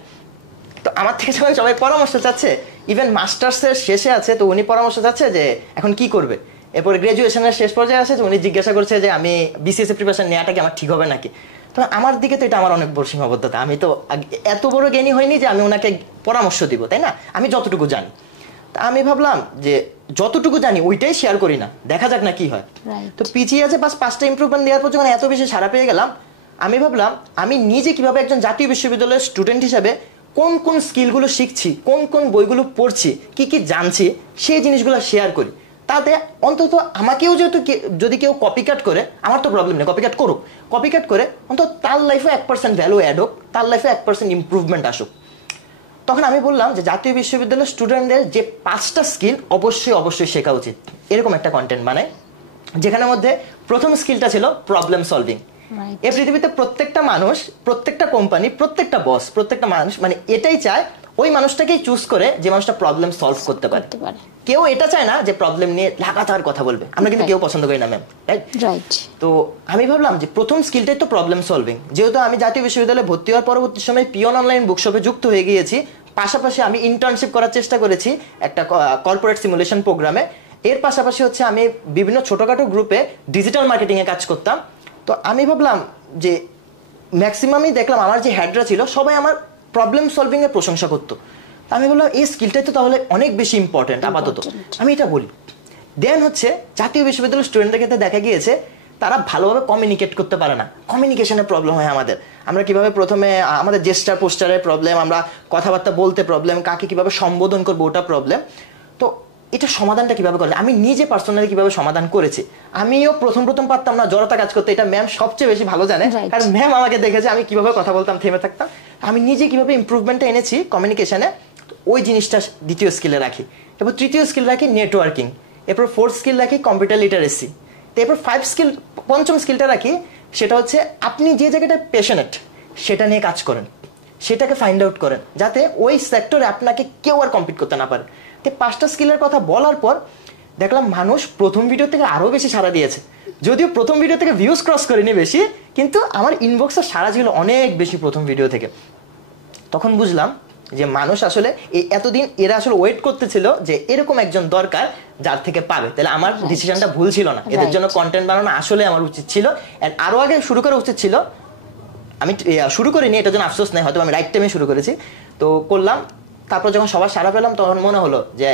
তো আমার থেকে যখন সবাই পরামর্শ চাচ্ছে, ইভেন মাস্টার্সের শেষে আছে, তো উনি পরামর্শ চাচ্ছে যে এখন কি করবে। এরপরে গ্রাজুয়েশনের শেষ পর্যায়ে আছে, উনি জিজ্ঞাসা করছে যে আমি বিসিএস প্রিপারেশন নেওয়াটা কি আমার ঠিক হবে নাকি। তো আমার দিকে তো এটা আমার অনেক বড় সীমাবদ্ধতা, আমি তো এত বড় জ্ঞানী হয়নি যে আমি ওনাকে পরামর্শ দিব, তাই না, আমি যতটুকু জানি। তা আমি ভাবলাম যে যতটুকু জানি ওইটাই শেয়ার করি না, দেখা যাক না কি হয়। তো পিছিয়ে আছে 5টা ইমপ্রুভমেন্ট দেওয়ার পর যখন এত বেশি সাড়া পেয়ে গেলাম, আমি ভাবলাম আমি নিজে কিভাবে একজন জাতীয় বিশ্ববিদ্যালয়ের স্টুডেন্ট হিসেবে কোন কোন স্কিলগুলো শিখছি, কোন কোন বইগুলো পড়ছি, কি কি জানছি, সেই জিনিসগুলো শেয়ার করি। তাতে অন্তত আমাকেও যেহেতু যদি কেউ কপিকাট করে, আমার তো প্রবলেম নেই, কপিকাট করুক, কপিকাট করে অন্তত তার লাইফে 1% ভ্যালু অ্যাড হোক, তার লাইফে 1% ইমপ্রুভমেন্ট আসুক। তখন আমি বললাম যে জাতীয় বিশ্ববিদ্যালয়ের স্টুডেন্টদের যে 5টা স্কিল অবশ্যই শেখা উচিত, এরকম একটা কন্টেন্ট বানাই, যেখানের মধ্যে প্রথম স্কিলটা ছিল প্রবলেম সলভিং। এই পৃথিবীতে প্রত্যেকটা মানুষ, প্রত্যেকটা কোম্পানি, প্রত্যেকটা বস, প্রত্যেকটা মানুষ মানে এটাই চায় ওই মানুষটাকেই চুজ করে যে মানুষটা প্রবলেম সলভ করতে পারে। কেউ এটা চায় না যে প্রবলেম নিয়ে লাগাতার কথা বলবে, আমরা কিন্তু কেউ পছন্দ করি না ম্যাম, রাইট? তো আমি ভাবলাম যে প্রথম স্কিলটাই তো প্রবলেম সলভিং। যেহেতু আমি জাতীয় বিশ্ববিদ্যালয়ে ভর্তি হওয়ার পরবর্তী সময় পিওন অনলাইন বুকশপে যুক্ত হয়ে গিয়েছি, পাশাপাশি আমি ইন্টার্নশিপ করার চেষ্টা করেছি একটা কর্পোরেট সিমুলেশন প্রোগ্রামে। এর পাশাপাশি হচ্ছে আমি বিভিন্ন ছোটখাটো গ্রুপে ডিজিটাল মার্কেটিং এ কাজ করতাম। তো আমি ভাবলাম যে ম্যাক্সিমামই দেখলাম আমার যে হেডরা ছিল সবাই আমার প্রবলেম সলভিং এর প্রশংসা করতো। আমি বললাম এই স্কিলটাই তো তাহলে অনেক বেশি ইম্পর্টেন্ট আপাতত, আমি এটা বলি। দেন হচ্ছে জাতীয় বিশ্ববিদ্যালয়ের স্টুডেন্টদের ক্ষেত্রে দেখা গিয়েছে তারা ভালোভাবে কমিউনিকেট করতে পারে না, কমিউনিকেশনের প্রবলেম হয় আমাদের। আমরা কিভাবে প্রথমে আমাদের জেস্টার পোস্টারের প্রবলেম, আমরা কথাবার্তা বলতে প্রবলেম, কাকে কিভাবে সম্বোধন করবো ওটা প্রবলেম। তো এটা সমাধানটা কিভাবে করে আমি নিজে পার্সোনালি কিভাবে সমাধান করেছি। আমিও প্রথম পারতাম না জড়তা কাজ করতে, এটা ম্যাম সবচেয়ে বেশি ভালো জানে, কারণ ম্যাম আমাকে দেখেছে আমি কিভাবে কথা বলতাম, থেমে থাকতাম। আমি নিজে কিভাবে ইমপ্রুভমেন্টটা এনেছি কমিউনিকেশনে, ওই জিনিসটা দ্বিতীয় স্কিলে রাখি। এরপর তৃতীয় স্কিল রাখি নেটওয়ার্কিং, এরপর ফোর্থ স্কিল রাখি কম্পিউটার লিটারেসি, তো এরপর পঞ্চম স্কিলটা রাখি, সেটা হচ্ছে আপনি যে জায়গাটা প্যাশনেট সেটা নিয়ে কাজ করেন, সেটাকে ফাইন্ড আউট করেন, যাতে ওই সেক্টরে আপনাকে কেউ আর কম্পিট করতে না পারে। তো 5টা স্কিলের কথা বলার পর দেখলাম মানুষ প্রথম ভিডিও থেকে আরো বেশি সাড়া দিয়েছে। যদিও প্রথম ভিডিও থেকে ভিউজ ক্রস করেনি বেশি, কিন্তু আমার ইনবক্সে সাড়া ছিল অনেক বেশি প্রথম ভিডিও থেকে। তখন বুঝলাম যে মানুষ আসলে এতদিন এরা আসলে ওয়েট করতেছিল যে এরকম একজন দরকার যার থেকে পাবে, তাহলে আমার ডিসিশনটা ভুল ছিল না। এদের জন্য কন্টেন্ট বানানো আসলে আমার উচিত ছিল, এন্ড আরো আগে শুরু করা উচিত ছিল। আমি শুরু করিনি, এটার জন্য আফসোস নেই, হয়তো আমি রাইট টাইমে শুরু করেছি, তো করলাম। তারপর যখন সবার সাড়া পেলাম তখন মনে হলো যে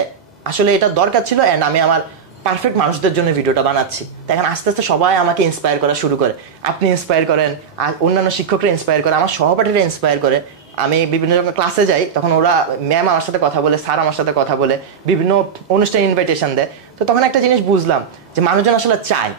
আসলে এটা দরকার ছিল, এন্ড আমি আমার পারফেক্ট মানুষদের জন্য ভিডিওটা বানাচ্ছি। এখন আস্তে আস্তে সবাই আমাকে ইন্সপায়ার করা শুরু করে, আপনি ইন্সপায়ার করেন, আর অন্যান্য শিক্ষকরা ইন্সপায়ার করে, আমার সহপাঠীরা ইন্সপায়ার করে। আমি বিভিন্ন যখন ক্লাসে যাই তখন ওরা ম্যাম আমার সাথে কথা বলে, স্যার আমার সাথে কথা বলে, বিভিন্ন অনুষ্ঠানে ইনভাইটেশন দেয়। তো তখন একটা জিনিস বুঝলাম যে মানুষজন আসলে চায়,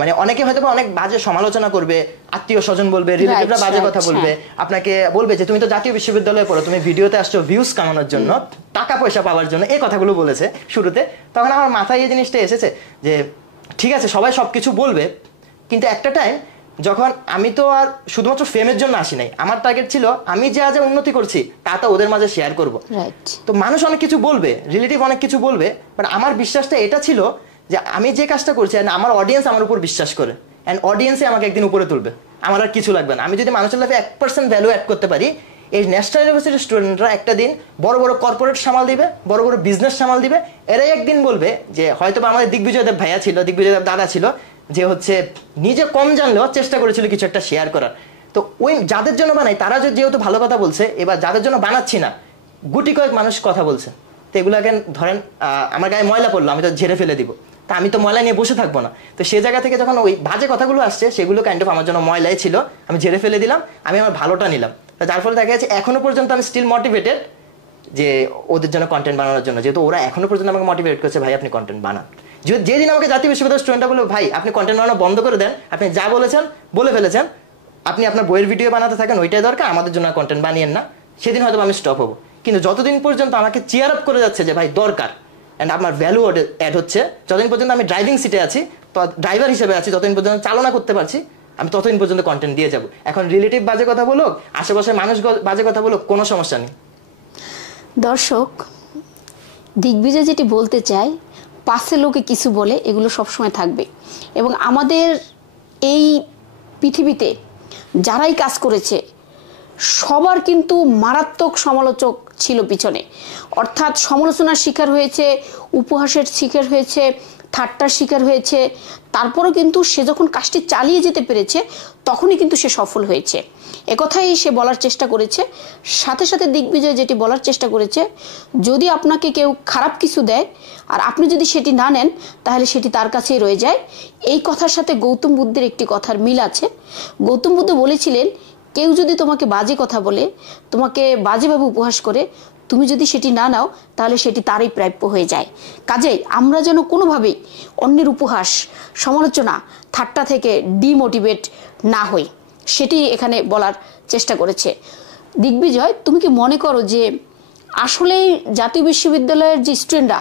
মানে অনেকে হয়তো অনেক বাজে সমালোচনা করবে, আত্মীয় স্বজন বলবে, রিলেটিভরা বাজে কথা বলবে, আপনাকে বলবে যে তুমি তো জাতীয় বিশ্ববিদ্যালয়ে পড়ো, তুমি ভিডিওতে আসছো ভিউজ কামানোর জন্য, টাকা পয়সা পাওয়ার জন্য, এই কথাগুলো বলেছে শুরুতে। তখন আমার মাথায় এই জিনিসটা এসেছে যে ঠিক আছে সবাই সবকিছু বলবে, কিন্তু একটা টাইম যখন আমি তো আর শুধুমাত্র ফেমের জন্য আসি নাই, আমার টার্গেট ছিল আমি যা যা উন্নতি করছি তা তো ওদের মাঝে শেয়ার করব। তো মানুষ অনেক কিছু বলবে, রিলেটিভ অনেক কিছু বলবে, বাট আমার বিশ্বাসটা এটা ছিল যে আমি যে কাজটা করছি আমার অডিয়েন্স আমার উপর বিশ্বাস করে, অ্যান্ড অডিয়েন্সে আমাকে একদিন উপরে তুলবে, আমার আর কিছু লাগবে না। আমি যদি মানুষের লাইফে 1% ভ্যালু অ্যাড করতে পারি, এই ন্যাশনাল ইউনিভার্সিটির স্টুডেন্টরা একটা দিন বড় বড় কর্পোরেট সামাল দিবে, বড় বড় বিজনেস সামাল দিবে। এরাই একদিন বলবে যে হয়তো আমাদের দিগ্বিজয় দেব ভাইয়া ছিল, দিগ্বিজয় দেব দাদা ছিল, যে হচ্ছে নিজে কম জানলেও চেষ্টা করেছিল কিছু একটা শেয়ার করার। তো ওই যাদের জন্য বানাই তারা যেহেতু ভালো কথা বলছে, এবার যাদের জন্য বানাচ্ছি না গুটি কয়েক মানুষ কথা বলছে, তো এগুলোকে ধরেন আমার গায়ে ময়লা পড়লো, আমি তো ঝেড়ে ফেলে দিব, তা আমি তো ময়লা নিয়ে বসে থাকবো না। তো সে জায়গা থেকে যখন ওই বাজে কথাগুলো আসছে সেগুলো কাইন্ড অফ আমার জন্য ময়লাই ছিল, আমি ঝেড়ে ফেলে দিলাম, আমি আমার ভালোটা নিলাম। যার ফলে দেখা যাচ্ছে এখনো পর্যন্ত আমি স্টিল মোটিভেটেড যে ওদের জন্য কন্টেন্ট বানানোর জন্য, যেহেতু ওরা এখনো পর্যন্ত আমাকে মোটিভেট করছে ভাই আপনি কন্টেন্ট বানান। যেদিন আমাকে জাতীয় বিশ্ববিদ্যালয়ের স্টুডেন্টরা বলবে ভাই আপনি কন্টেন্ট বানানো বন্ধ করে দেন, আপনি যা বলেছেন বলে ফেলেছেন, আপনি আপনার বইয়ের ভিডিও বানাতে থাকেন, ওইটাই দরকার, আমাদের জন্য কন্টেন্ট বানিয়েন না, সেদিন হয়তো আমি স্টপ হবো। কিন্তু যতদিন পর্যন্ত আমাকে চিয়ার আপ করে যাচ্ছে যে ভাই দরকার, অ্যান্ড আমার ভ্যালু অ্যাড হচ্ছে, যতদিন পর্যন্ত আমি ড্রাইভিং সিটে আছি, ড্রাইভার হিসেবে আছি, যতদিন পর্যন্ত চালনা করতে পারছি, আমি ততদিন পর্যন্ত কন্টেন্ট দিয়ে যাব। এখন রিলেটিভ বাজে কথা বলুক, আশেপাশের মানুষ বাজে কথা বলুক, কোনো সমস্যা নেই। দর্শক, দিগ্বিজয় যেটি বলতে চায়, পাশে লোকে কিছু বলে এগুলো সবসময় থাকবে, এবং আমাদের এই পৃথিবীতে যারাই কাজ করেছে সবার কিন্তু মারাত্মক সমালোচক ছিল পিছনে, অর্থাৎ সমালোচনার শিকার হয়েছে, উপহাসের শিকার হয়েছে, ঠাট্টার শিকার হয়েছে। তারপরেও কিন্তু সে যখন কাজটি চালিয়ে যেতে পেরেছে তখনই কিন্তু সে সফল হয়েছে, একথাই সে বলার চেষ্টা করেছে। সাথে সাথে দিগ্বিজয় যেটি বলার চেষ্টা করেছে, যদি আপনাকে কেউ খারাপ কিছু দেয় আর আপনি যদি সেটি না নেন তাহলে সেটি তার কাছেই রয়ে যায়। এই কথার সাথে গৌতম বুদ্ধের একটি কথার মিল আছে। গৌতম বুদ্ধ বলেছিলেন, কেউ যদি তোমাকে বাজে কথা বলে, তোমাকে বাজেভাবে উপহাস করে, তুমি যদি সেটি না নাও তাহলে সেটি তারই প্রাপ্য হয়ে যায়। কাজেই আমরা যেন কোনোভাবেই অন্যের উপহাস, সমালোচনা, ঠাট্টা থেকে ডিমোটিভেট না হই, সেটি এখানে বলার চেষ্টা করেছে। দিগ্বিজয়, তুমি কি মনে করো যে আসলেই জাতীয় বিশ্ববিদ্যালয়ের যে স্টুডেন্টরা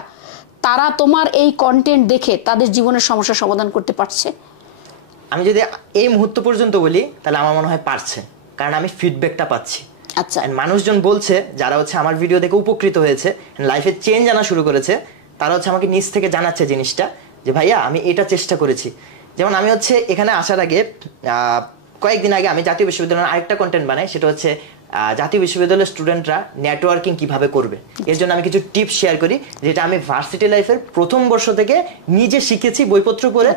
তারা তোমার এই কন্টেন্ট দেখে তাদের জীবনের সমস্যার সমাধান করতে পারছে? আমি যদি এই মুহূর্ত পর্যন্ত বলি তাহলে আমার মনে হয় পারছে, কারণ আমি ফিডব্যাকটা পাচ্ছি। আচ্ছা। And মানুষজন বলছে যারা হচ্ছে আমার ভিডিও দেখে উপকৃত হয়েছে, লাইফে চেঞ্জ আনা শুরু করেছে, তারা হচ্ছে আমাকে নিজ থেকে জানাচ্ছে জিনিসটা যে ভাইয়া আমি এটা চেষ্টা করেছি। যেমন আমি হচ্ছে এখানে আসার আগে কয়েকদিন আগে আমি জাতীয় বিশ্ববিদ্যালয়ের আরেকটা কন্টেন্ট বানাই, সেটা হচ্ছে জাতীয় বিশ্ববিদ্যালয়ের স্টুডেন্টরা নেটওয়ার্কিং কিভাবে করবে। এর জন্য আমি কিছু টিপস শেয়ার করি, যেটা আমি ভার্সিটি লাইফের প্রথম বর্ষ থেকে নিজে শিখেছি, বইপত্র পড়ে,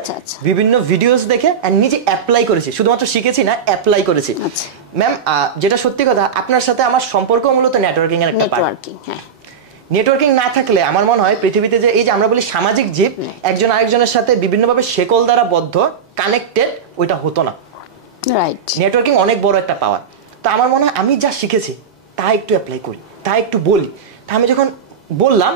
বিভিন্ন ভিডিওস দেখে, আর নিজে অ্যাপ্লাই করেছি। শুধুমাত্র শিখেছি না, অ্যাপ্লাই করেছি। ম্যাম, যেটা সত্যি কথা, আপনার সাথে আমার সম্পর্ক মূলত নেটওয়ার্কিং এর একটা পার্ট। নেটওয়ার্কিং না থাকলে আমার মনে হয় পৃথিবীতে যে এই যে আমরা বলি সামাজিক জীব, একজন আরেকজনের সাথে বিভিন্নভাবে শেকল দ্বারা বদ্ধ, কানেক্টেড, ওইটা হতো না। রাইট। নেটওয়ার্কিং অনেক বড় একটা পাওয়ার। তো আমার মনে হয় আমি যা শিখেছি তা একটু অ্যাপ্লাই করি, তা একটু বলি। তা আমি যখন বললাম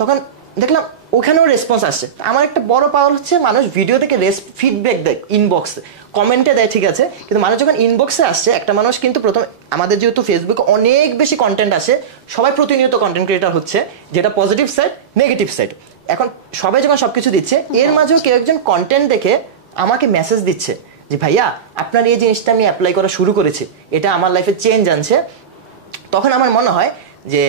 তখন দেখলাম ওখানেও রেসপন্স আসছে। আমার একটা বড় পাওয়ার হচ্ছে মানুষ ভিডিও থেকে ফিডব্যাক দেয়, ইনবক্সে কমেন্টে দেয়, ঠিক আছে, কিন্তু মানুষ যখন ইনবক্সে আসছে, একটা মানুষ কিন্তু প্রথম, আমাদের যেহেতু ফেসবুকে অনেক বেশি কন্টেন্ট আসে, সবাই প্রতিনিয়ত কন্টেন্ট ক্রিয়েটর হচ্ছে, যেটা পজিটিভ সাইড, নেগেটিভ সাইড। এখন সবাই যখন সবকিছু দিচ্ছে, এর মাঝেও কেউ একজন কন্টেন্ট দেখে আমাকে মেসেজ দিচ্ছে যে ভাইয়া আপনার এই জিনিসটা আমি অ্যাপ্লাই করা শুরু করেছি, এটা আমার লাইফে চেঞ্জ আনছে। তখন আমার মনে হয় যে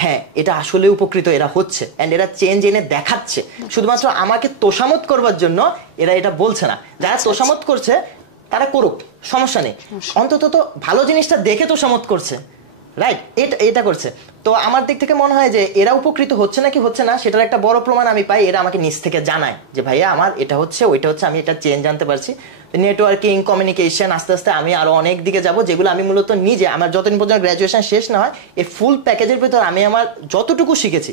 হ্যাঁ, এটা আসলে উপকৃত এরা হচ্ছে, অ্যান্ড এরা চেঞ্জ এনে দেখাচ্ছে। শুধুমাত্র আমাকে তোষামত করবার জন্য এরা এটা বলছে না। যারা তোষামত করছে তারা করুক, সমস্যা নেই, অন্তত তো ভালো জিনিসটা দেখে তোষামত করছে, রাইট? এটা করছে। তো আমার দিক থেকে মনে হয় যে এরা উপকৃত হচ্ছে নাকি হচ্ছে না, সেটার একটা বড় প্রমাণ আমি পাই, এরা আমাকে নিজ থেকে জানায় যে ভাইয়া আমার এটা হচ্ছে, ওইটা হচ্ছে, আমি এটা চেঞ্জ আনতে পারছি। নেটওয়ার্কিং, কমিউনিকেশন, আস্তে আস্তে আমি আরো অনেক দিকে যাব, যেগুলো আমি মূলত নিজে, আমার যতদিন পর্যন্ত গ্র্যাজুয়েশন শেষ না হয়, এই ফুল প্যাকেজের ভিতর আমি আমার যতটুকু শিখেছি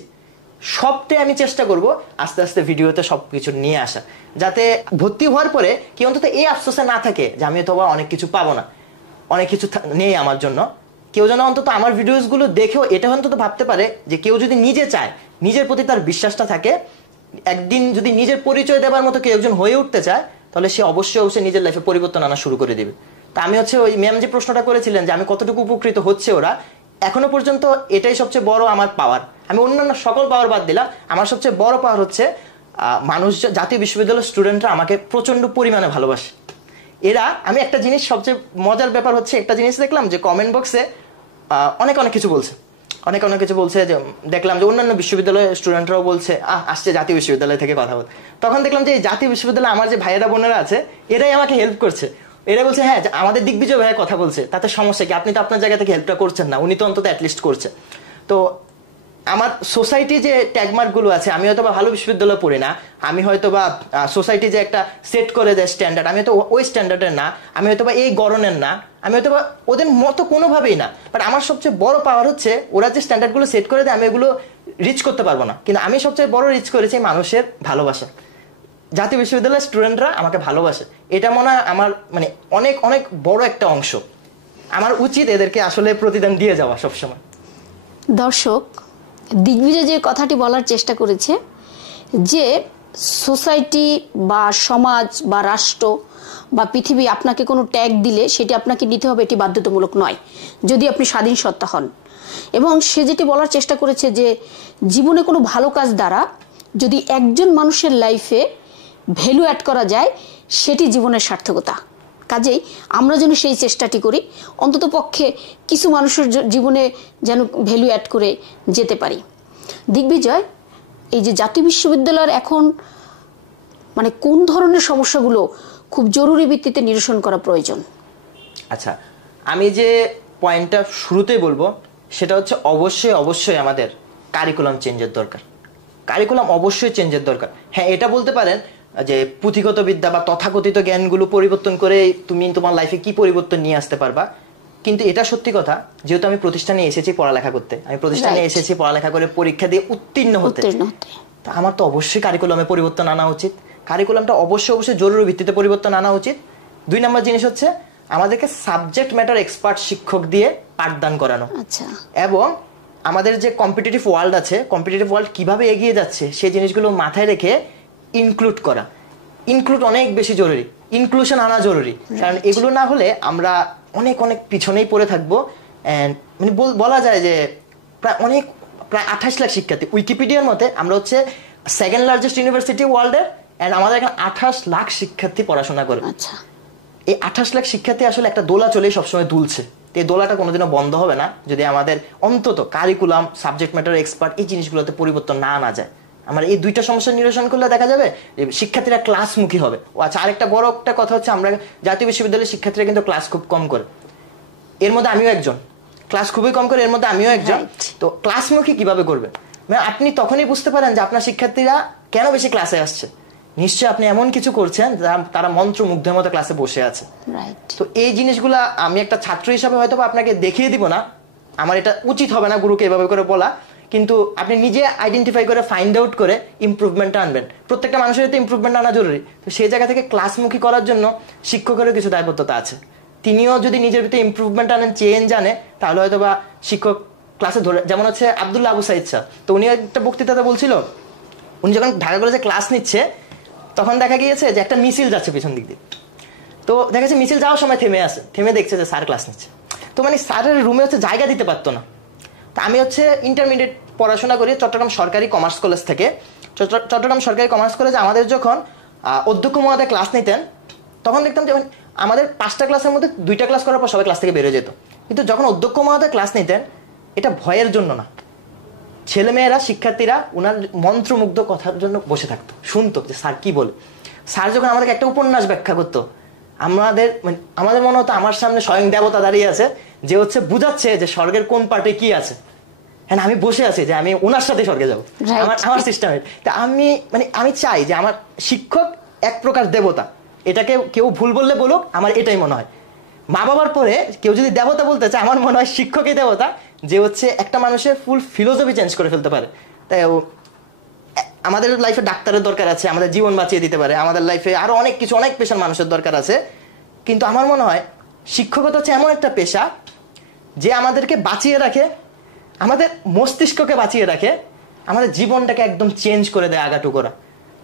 সবটাই আমি চেষ্টা করব আস্তে আস্তে ভিডিওতে সবকিছু নিয়ে আসা, যাতে ভর্তি হওয়ার পরে কি অন্তত এই আফসোসে না থাকে যে আমি তো অনেক কিছু পাবো না, অনেক কিছু নেই আমার জন্য। কেউ যেন অন্তত আমার ভিডিওস গুলো দেখেও এটা অন্তত ভাবতে পারে যে কেউ যদি নিজে চায়, নিজের প্রতি তার বিশ্বাসটা থাকে, একদিন যদি নিজের পরিচয় দেওয়ার মতো কেউ একজন হয়ে উঠতে চায়, তাহলে সে অবশ্যই নিজের লাইফে পরিবর্তন আনা শুরু করে দিবে। তা আমি হচ্ছে ওই ম্যাম যে প্রশ্নটা করেছিলেন যে আমি কতটুকু উপকৃত হচ্ছে ওরা, এখনো পর্যন্ত এটাই সবচেয়ে বড় আমার পাওয়ার। আমি অন্যান্য সকল পাওয়ার বাদ দিলাম, আমার সবচেয়ে বড় পাওয়ার হচ্ছে মানুষ, জাতীয় বিশ্ববিদ্যালয়ের স্টুডেন্টরা আমাকে প্রচন্ড পরিমাণে ভালোবাসে। এরা, আমি একটা জিনিস, সবচেয়ে মজার ব্যাপার হচ্ছে একটা জিনিস দেখলাম যে কমেন্ট বক্সে অনেক কিছু বলছে, অনেক কিছু বলছে। যে দেখলাম যে অন্যান্য বিশ্ববিদ্যালয়ের স্টুডেন্টরাও বলছে আসছে জাতীয় বিশ্ববিদ্যালয় থেকে কথা বল। তখন দেখলাম যে এই জাতীয় বিশ্ববিদ্যালয়ে আমার যে ভাইয়েরা বোনেরা আছে, এরাই আমাকে হেল্প করছে। এরা বলছে হ্যাঁ আমাদের দিগ্বিজয় ভাইয়া কথা বলছে, তাতে সমস্যা কি, আপনি তো আপনার জায়গা থেকে হেল্পটা করছেন না, উনি তো অন্তত অ্যাটলিস্ট করছে। তো আমার সোসাইটি যে ট্যাগমার্ক গুলো আছে, আমি হয়তো বা ভালো বিশ্ববিদ্যালয় পড়ি না, আমি হয়তো বা সোসাইটি যে একটা সেট করে দেয় স্ট্যান্ডার্ড, আমি হয়তো ওই স্ট্যান্ডার্ডের না, আমি হয়তো বা এই গড়নের না, আমি হয়তো বা ওদের মতো কোনোভাবেই না। বাট আমার সবচেয়ে বড় পাওয়ার হচ্ছে ওরা যে স্ট্যান্ডার্ড গুলো সেট করে দেয়, আমি এগুলো রিচ করতে পারবো না, কিন্তু আমি সবচেয়ে বড় রিচ করেছি মানুষের ভালোবাসা। জাতীয় বিশ্ববিদ্যালয়ের স্টুডেন্টরা আমাকে ভালোবাসে, এটা মনে হয় আমার মানে অনেক বড় একটা অংশ। আমার উচিত এদেরকে আসলে প্রতিদান দিয়ে যাওয়া সবসময়। দর্শক, দিগ্বিজয় যে কথাটি বলার চেষ্টা করেছে যে সোসাইটি বা সমাজ বা রাষ্ট্র বা পৃথিবী আপনাকে কোনো ট্যাগ দিলে সেটি আপনাকে নিতে হবে, এটি বাধ্যতামূলক নয় যদি আপনি স্বাধীন সত্তা হন। এবং সে যেটি বলার চেষ্টা করেছে যে জীবনে কোনো ভালো কাজ দ্বারা যদি একজন মানুষের লাইফে ভ্যালু অ্যাড করা যায়, সেটি জীবনের সার্থকতা। কাজেই আমরা যেন সেই চেষ্টাটি করি, অন্তত পক্ষে কিছু মানুষের জীবনে যেন ভ্যালু অ্যাড করে যেতে পারি। দিগ্বিজয়, এই যে জাতীয় বিশ্ববিদ্যালয়ের এখন মানে কোন ধরনের সমস্যাগুলো খুব জরুরি ভিত্তিতে নিরসন করা প্রয়োজন? আচ্ছা, আমি যে পয়েন্টটা শুরুতেই বলবো সেটা হচ্ছে অবশ্যই আমাদের কারিকুলাম চেঞ্জের দরকার। কারিকুলাম অবশ্যই চেঞ্জের দরকার। হ্যাঁ, এটা বলতে পারেন যে পুঁথিগত বিদ্যা বা তথাকথিত জ্ঞানগুলো পরিবর্তন করে তুমি তোমার লাইফে কি পরিবর্তন নিয়ে আসতে পারবা, কিন্তু এটা সত্যি কথা, যেহেতু আমি প্রতিষ্ঠানে এসেছি পড়ালেখা করতে, আমি প্রতিষ্ঠানে এসেছি পড়ালেখা করে পরীক্ষা দিয়ে উত্তীর্ণ হতে, তা আমার তো অবশ্যই কারিকুলামে পরিবর্তন আনা উচিত। কারিকুলামটা অবশ্যই জরুরি ভিত্তিতে পরিবর্তন আনা উচিত। 2 নম্বর জিনিস হচ্ছে আমাদেরকে সাবজেক্ট ম্যাটার এক্সপার্ট শিক্ষক দিয়ে পাঠদান করানো। আচ্ছা। এবং আমাদের যে কম্পিটিটিভ ওয়ার্ল্ড আছে, কম্পিটিটিভ ওয়ার্ল্ড কিভাবে এগিয়ে যাচ্ছে সেই জিনিসগুলো মাথায় রেখে ইনক্লুড অনেক বেশি জরুরি, ইনক্লুশন আনা জরুরি। কারণ এগুলো না হলে আমরা অনেক পিছনেই পড়ে থাকবো। মানে বলা যায় যে প্রায় 28 লাখ শিক্ষার্থী, উইকিপিডিয়ার মতে আমরা হচ্ছে 2nd লার্জেস্ট ইউনিভার্সিটি ওয়ার্ল্ডের, এন্ড আমাদের এখানে 28 লাখ শিক্ষার্থী পড়াশোনা করে। আচ্ছা। এই 28 লাখ শিক্ষার্থী আসলে একটা দোলা চলেই সবসময় দুলছে, এই দোলাটা কোনোদিনও বন্ধ হবে না যদি আমাদের অন্তত কারিকুলাম, সাবজেক্ট ম্যাটার এক্সপার্ট এই জিনিসগুলোতে পরিবর্তন না আনা যায়। আমার এই দুইটা সমস্যা নিরসন করলে দেখা যাবে যে শিক্ষার্থীরা ক্লাসমুখী হবে। ও আচ্ছা, আরেকটা বড় একটা কথা হচ্ছে, আমরা জাতীয় বিশ্ববিদ্যালয়ের শিক্ষার্থীরা কিন্তু ক্লাস খুব কম করে, এর মধ্যে আমিও একজন। ক্লাস খুবই কম করে, এর মধ্যে আমিও একজন। তো ক্লাসমুখী কিভাবে করবে? মানে আপনি তখনই বুঝতে পারেন যে আপনার শিক্ষার্থীরা কেন বেশি ক্লাসে আসছে। নিশ্চয়ই আপনি এমন কিছু করছেন তারা মন্ত্রমুগ্ধের মতো ক্লাসে বসে আছে। তো এই জিনিসগুলা আমি একটা ছাত্র হিসাবে হয়তো আপনাকে দেখিয়ে দিব না, আমার এটা উচিত হবে না গুরুকে এভাবে করে বলা, কিন্তু আপনি নিজে আইডেন্টিফাই করে ফাইন্ড আউট করে ইমপ্রুভমেন্টটা আনবেন। প্রত্যেকটা মানুষের তো ইমপ্রুভমেন্ট আনা জরুরি। তো সেই জায়গা থেকে ক্লাসমুখী করার জন্য শিক্ষকেরও কিছু দায়বদ্ধতা আছে। তিনিও যদি নিজের ভিতরে ইমপ্রুভমেন্ট আনেন, চেঞ্জ আনে, তাহলে হয়তো বা শিক্ষক ক্লাসে ধরে, যেমন হচ্ছে আব্দুল্লাহ আবু সাইদ স্যার, তো উনি একটা বক্তৃতাতে বলছিল উনি যখন ঢাকা কলেজে ক্লাস নিচ্ছে তখন দেখা গিয়েছে যে একটা মিছিল যাচ্ছে পিছন দিক দিয়ে। তো দেখা যাচ্ছে মিছিল যাওয়ার সময় থেমে দেখছে যে স্যার ক্লাস নিচ্ছে। তো মানে স্যারের রুমে হচ্ছে জায়গা দিতে পারতো না। তা আমি হচ্ছে ইন্টারমিডিয়েট পড়াশোনা করি চট্টগ্রাম সরকারি কমার্স কলেজ থেকে। চট্টগ্রাম সরকারি কমার্স কলেজে আমাদের যখন অধ্যক্ষ মহোদয় ক্লাস নিতেন তখন দেখতাম যে আমাদের 5টা ক্লাসের মধ্যে 2টা ক্লাস করার পর সবাই ক্লাস থেকে বেরোয় যেত। কিন্তু যখন অধ্যক্ষ মহোদয় ক্লাস নিতেন, এটা ভয়ের জন্য না, ছেলেমেয়েরা, শিক্ষার্থীরা ওনার মন্ত্রমুগ্ধ কথার জন্য বসে থাকতো, শুনতো যে স্যার কি বলে। স্যার যখন আমাদেরকে একটা উপন্যাস ব্যাখ্যা করতো, আমাদের মনে হতো আমার সামনে স্বয়ং দেবতা দাঁড়িয়ে আছে, যে হচ্ছে বুঝাচ্ছে যে স্বর্গের কোন পার্টে কি আছে। হ্যাঁ, আমি বসে আছি যে আমি ওনার সাথে স্বর্গে যাবো, আমার সিস্টেমে। তা আমি চাই যে আমার শিক্ষক এক প্রকার দেবতা, এটাকে কেউ ভুল বললে বলুক, আমার এটাই মনে হয়। মা বাবার পরে কেউ যদি দেবতা বলতে চায়, আমার মনে হয় শিক্ষকই দেবতা, যে হচ্ছে একটা মানুষের ফুল ফিলোসফি চেঞ্জ করে ফেলতে পারে। তাই আমাদের লাইফে ডাক্তারের দরকার আছে, আমাদের জীবন বাঁচিয়ে দিতে পারে, আমাদের লাইফে আরো অনেক কিছু, অনেক পেশার মানুষের দরকার আছে। কিন্তু আমার মনে হয় শিক্ষকতা হচ্ছে এমন একটা পেশা যে আমাদেরকে বাঁচিয়ে রাখে, আমাদের মস্তিষ্ককে বাঁচিয়ে রাখে, আমাদের জীবনটাকে একদম চেঞ্জ করে দেয় আগাটুকরা।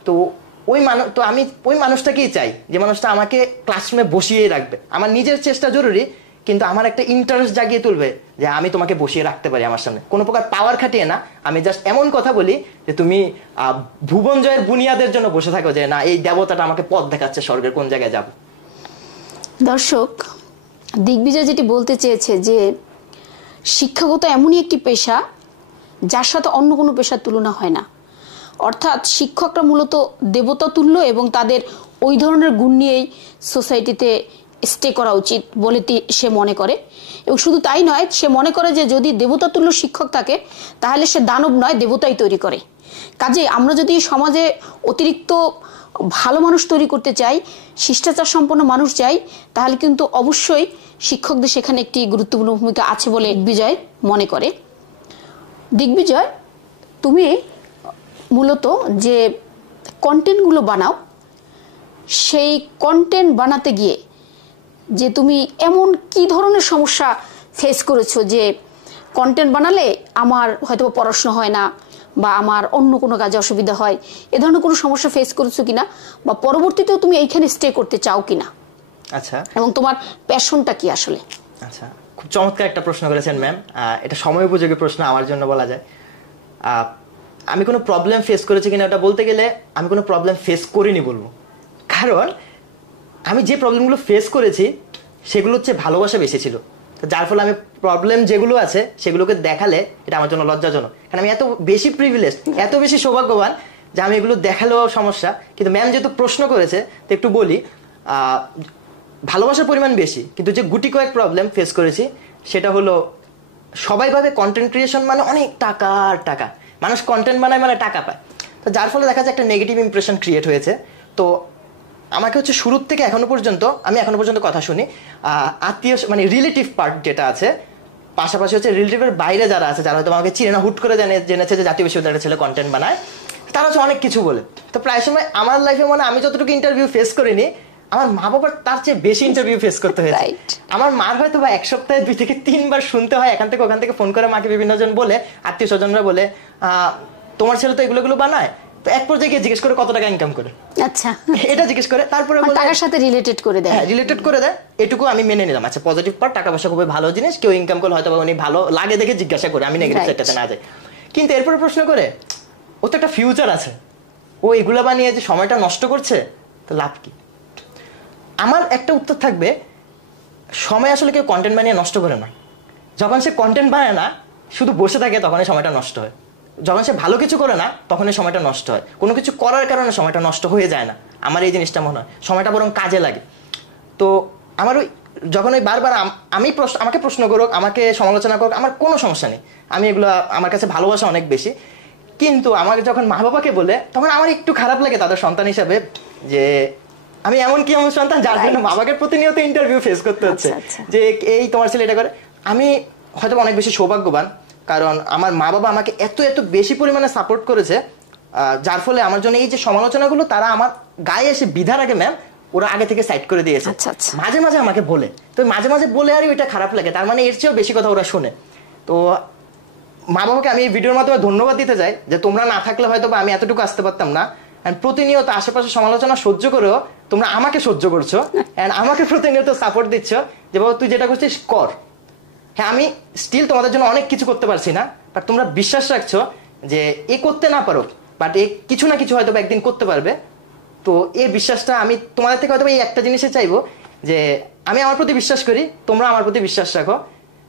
তো আমি ওই মানুষটাকেই চাই, যে মানুষটা আমাকে ক্লাসরুমে বসিয়েই রাখবে। আমার নিজের চেষ্টা জরুরি, কিন্তু আমার একটা ইন্টারেস্ট জাগিয়ে তুলবে যে আমি তোমাকে বসিয়ে রাখতে পারি আমার সামনে, কোনো প্রকার পাওয়ার খাটিয়ে না। আমি জাস্ট এমন কথা বলি যে তুমি ভুবন জয়ের বুনিয়াদের জন্য বসে থাকো, যে না, এই দেবতাটা আমাকে পথ দেখাচ্ছে স্বর্গের কোন জায়গায় যাব। দর্শক, দিগ্বিজয় যেটি বলতে চেয়েছে যে শিক্ষকতা এমনই একটি পেশা যার সাথে অন্য কোনো পেশার তুলনা হয় না। অর্থাৎ শিক্ষকরা মূলত দেবতা তুল্য এবং তাদের ওই ধরনের গুণ নিয়েই সোসাইটিতে স্টে করা উচিত বলে সে মনে করে। এবং শুধু তাই নয়, সে মনে করে যে যদি দেবতা তুল্য শিক্ষক থাকে তাহলে সে দানব নয়, দেবতাই তৈরি করে। কাজে আমরা যদি সমাজে অতিরিক্ত ভালো মানুষ তৈরি করতে চাই, শিষ্টাচার সম্পন্ন মানুষ চাই, তাহলে কিন্তু অবশ্যই শিক্ষকদের সেখানে একটি গুরুত্বপূর্ণ ভূমিকা আছে বলে দিগ্বিজয় মনে করে। দিগ্বিজয়, তুমি মূলত যে কন্টেন্টগুলো বানাও, সেই কন্টেন্ট বানাতে গিয়ে যে তুমি এমন কি ধরনের সমস্যা ফেস করেছো যে কন্টেন্ট বানালে আমার হয়তো পড়াশোনা হয় না বা আমার অন্য কোনো কাজে অসুবিধা হয়, এ ধরনের কোনো সমস্যা ফেস করেছো কিনা, বা পরবর্তীতেও তুমি এইখানে স্টে করতে চাও কিনা? আচ্ছা, এবং তোমার প্যাশনটা কি আসলে? আচ্ছা, খুব চমৎকার একটা প্রশ্ন করেছেন ম্যাম। এটা সময় উপযোগী প্রশ্ন আমার জন্য বলা যায়। আমি কোনো প্রবলেম ফেস করেছি কিনা ওটা বলতে গেলে আমি কোনো প্রবলেম ফেস করিনি বলবো। কারণ আমি যে প্রবলেমগুলো ফেস করেছি সেগুলো হচ্ছে ভালোবাসা বেশি ছিল। তো যার ফলে আমি প্রবলেম যেগুলো আছে সেগুলোকে দেখালে এটা আমার জন্য লজ্জাজনক। কারণ আমি এত বেশি প্রিভিলেজ, এত বেশি সৌভাগ্যবান যে আমি এগুলো দেখালেও সমস্যা। কিন্তু ম্যাম যেহেতু প্রশ্ন করেছে তো একটু বলি। ভালোবাসার পরিমাণ বেশি, কিন্তু যে গুটি কয়েক প্রবলেম ফেস করেছি সেটা হলো, সবাই ভাবে কন্টেন্ট ক্রিয়েশন মানে অনেক টাকা আর টাকা, মানুষ কন্টেন্ট বানায় মানে টাকা পায়। তো যার ফলে দেখা যায় একটা নেগেটিভ ইমপ্রেশন ক্রিয়েট হয়েছে। তো আমাকে হচ্ছে শুরুর থেকে এখনো পর্যন্ত কথা শুনি আত্মীয়, মানে রিলেটিভ পার্ট যেটা আছে, পাশাপাশি হচ্ছে রিলেটিভের বাইরে যারা আছে, যারা হয়তো আমাকে চিনে না, হুট করে জেনেছে যে জাতীয় বিশ্ববিদ্যালয়ের ছেলে কন্টেন্ট বানায়, তারা হচ্ছে অনেক কিছু বলে। তো প্রায় সময় আমার লাইফে মনে আমি যতটুকু ইন্টারভিউ ফেস করিনি, আমার মা বাবার তার চেয়ে বেশি ইন্টারভিউ ফেস করতে হয়েছে। আমার মার হয়তো বা এক সপ্তাহে 2 থেকে 3 বার শুনতে হয় এখান থেকে ওখান থেকে ফোন করে, মাকে বিভিন্ন জন বলে, আত্মীয় স্বজনরা বলে তোমার ছেলে তো এগুলো বানায়। তো এক পর্যায়ে গিয়ে জিজ্ঞেস করে কত টাকা ইনকাম করে, আচ্ছা এটা জিজ্ঞেস করে, তারপরে টাকার সাথে রিলেটেড করে দেয়। রিলেটেড করে দেয়, এটুকু আমি মেনে নিলাম। আচ্ছা, পজিটিভ পার্ট, টাকা পয়সা খুবই ভালো জিনিস, কেউ ইনকাম করলে হয়তো উনি ভালো লাগে দেখে জিজ্ঞাসা করে, আমি নেগেটিভ সাইডটাতে না যাই। কিন্তু এরপরে প্রশ্ন করে, ও তো একটা ফিউচার আছে, ও এগুলা বানিয়ে যে সময়টা নষ্ট করছে, তো লাভ কি? আমার একটা উত্তর থাকবে, সময় আসলে কেউ কন্টেন্ট বানিয়ে নষ্ট করে না। যখন সে কন্টেন্ট বানায় না, শুধু বসে থাকে, তখনই সময়টা নষ্ট হয়। যখন সে ভালো কিছু করে না, তখনই সময়টা নষ্ট হয়। কোনো কিছু করার কারণে সময়টা নষ্ট হয়ে যায় না। আমার এই জিনিসটা মনে হয়, সময়টা বরং কাজে লাগে। তো আমার ওই যখন ওই বারবার আমাকে প্রশ্ন করুক, আমাকে সমালোচনা করুক, আমার কোনো সমস্যা নেই। আমি এগুলো, আমার কাছে ভালোবাসা অনেক বেশি। কিন্তু আমাকে যখন মা বাবাকে বলে, তখন আমার একটু খারাপ লাগে তাদের সন্তান হিসাবে, যে আমি এমন সন্তান যার জন্য বাবাকে প্রতিনিয়ত ইন্টারভিউ ফেস করতে হচ্ছে, যে এই তোমার ছেলে এটা করে। আমি হয়তো অনেক বেশি সৌভাগ্যবান, কারণ আমার মা বাবা আমাকে এত এত বেশি পরিমাণে সাপোর্ট করেছে, যার ফলে আমার জন্য এই যে সমালোচনাগুলো তারা আমার গায়ে এসে বিধার আগে ম্যাম ওরা আগে থেকে সাইড করে দিয়েছে। মাঝে মাঝে আমাকে বলে, তো মাঝে মাঝে বলে আর ওইটা খারাপ লাগে, তার মানে এর চেয়েও বেশি কথা ওরা শোনে। তো মা বাবাকে আমি এই ভিডিওর মাধ্যমে ধন্যবাদ দিতে চাই, যে তোমরা না থাকলে হয়তো বা আমি এতটুকু আসতে পারতাম না। এন্ড প্রতিনিয়ত আশেপাশে সমালোচনা সহ্য করেও তোমরা আমাকে সহ্য করছো, এন্ড আমাকে প্রতিনিয়ত সাপোর্ট দিচ্ছ, যে বাবা তুই যেটা করছিস কর। হ্যাঁ, আমি স্টিল তোমাদের জন্য অনেক কিছু করতে পারছি না, বাট তোমরা বিশ্বাস রাখছো যে এ করতে না পারো, বাট এ কিছু না কিছু হয়তো একদিন করতে পারবে। তো এই বিশ্বাসটা আমি তোমাদের থেকে হয়তো এই একটা জিনিসে চাইবো, যে আমি আমার প্রতি বিশ্বাস করি, তোমরা আমার প্রতি বিশ্বাস রাখো।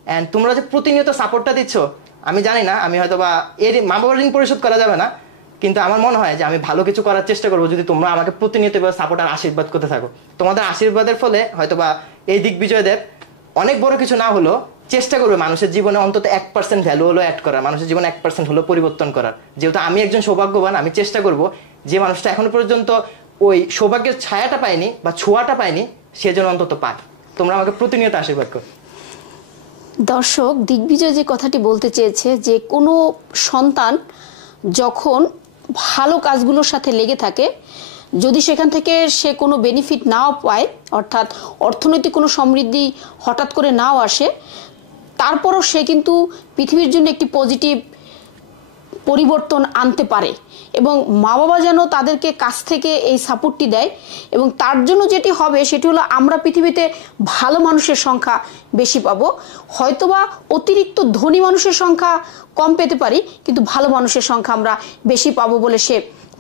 অ্যান্ড তোমরা যে প্রতিনিয়ত সাপোর্টটা দিচ্ছ, আমি জানি না, আমি হয়তো বা এর মা বাবার ঋণ পরিশোধ করা যাবে না, কিন্তু আমার মনে হয় যে আমি ভালো কিছু করার চেষ্টা করবো যদি তোমরা আমাকে প্রতিনিয়ত সাপোর্ট আর আশীর্বাদ করতে থাকো। তোমাদের আশীর্বাদের ফলে হয়তো বা এই দিগ্বিজয়দের অনেক বড় কিছু না হলো চেষ্টা করবে মানুষের জীবনে অন্তত 1% ভ্যালু হলো অ্যাড করার, মানুষের জীবনে 1% হলো পরিবর্তন করার। যেহেতু আমি একজন সৌভাগ্যবান, আমি চেষ্টা করব যে মানুষটা এখনো পর্যন্ত ওই সৌভাগ্যের ছায়াটা পায়নি বা ছোঁয়াটা পায়নি, সে যেন অন্তত পায়। তোমরা আমাকে প্রতিনিয়ত আশীর্বাদ করো। দর্শক, দিগ্বিজয় যে কথাটি বলতে চেয়েছে, যে কোনো সন্তান যখন ভালো কাজগুলোর সাথে লেগে থাকে, যদি সেখান থেকে সে কোনো বেনিফিট নাও পায়, অর্থাৎ অর্থনৈতিক কোনো সমৃদ্ধি হঠাৎ করে নাও আসে, তারপরও সে কিন্তু পৃথিবীর জন্য একটি পজিটিভ পরিবর্তন আনতে পারে। এবং মা বাবা যেন তাদেরকে কাছ থেকে এই সাপোর্টটি দেয়, এবং তার জন্য যেটি হবে সেটি হলো আমরা পৃথিবীতে ভালো মানুষের সংখ্যা বেশি পাবো। হয়তোবা অতিরিক্ত ধনী মানুষের সংখ্যা কম পেতে পারি, কিন্তু ভালো মানুষের সংখ্যা আমরা বেশি পাবো বলে সে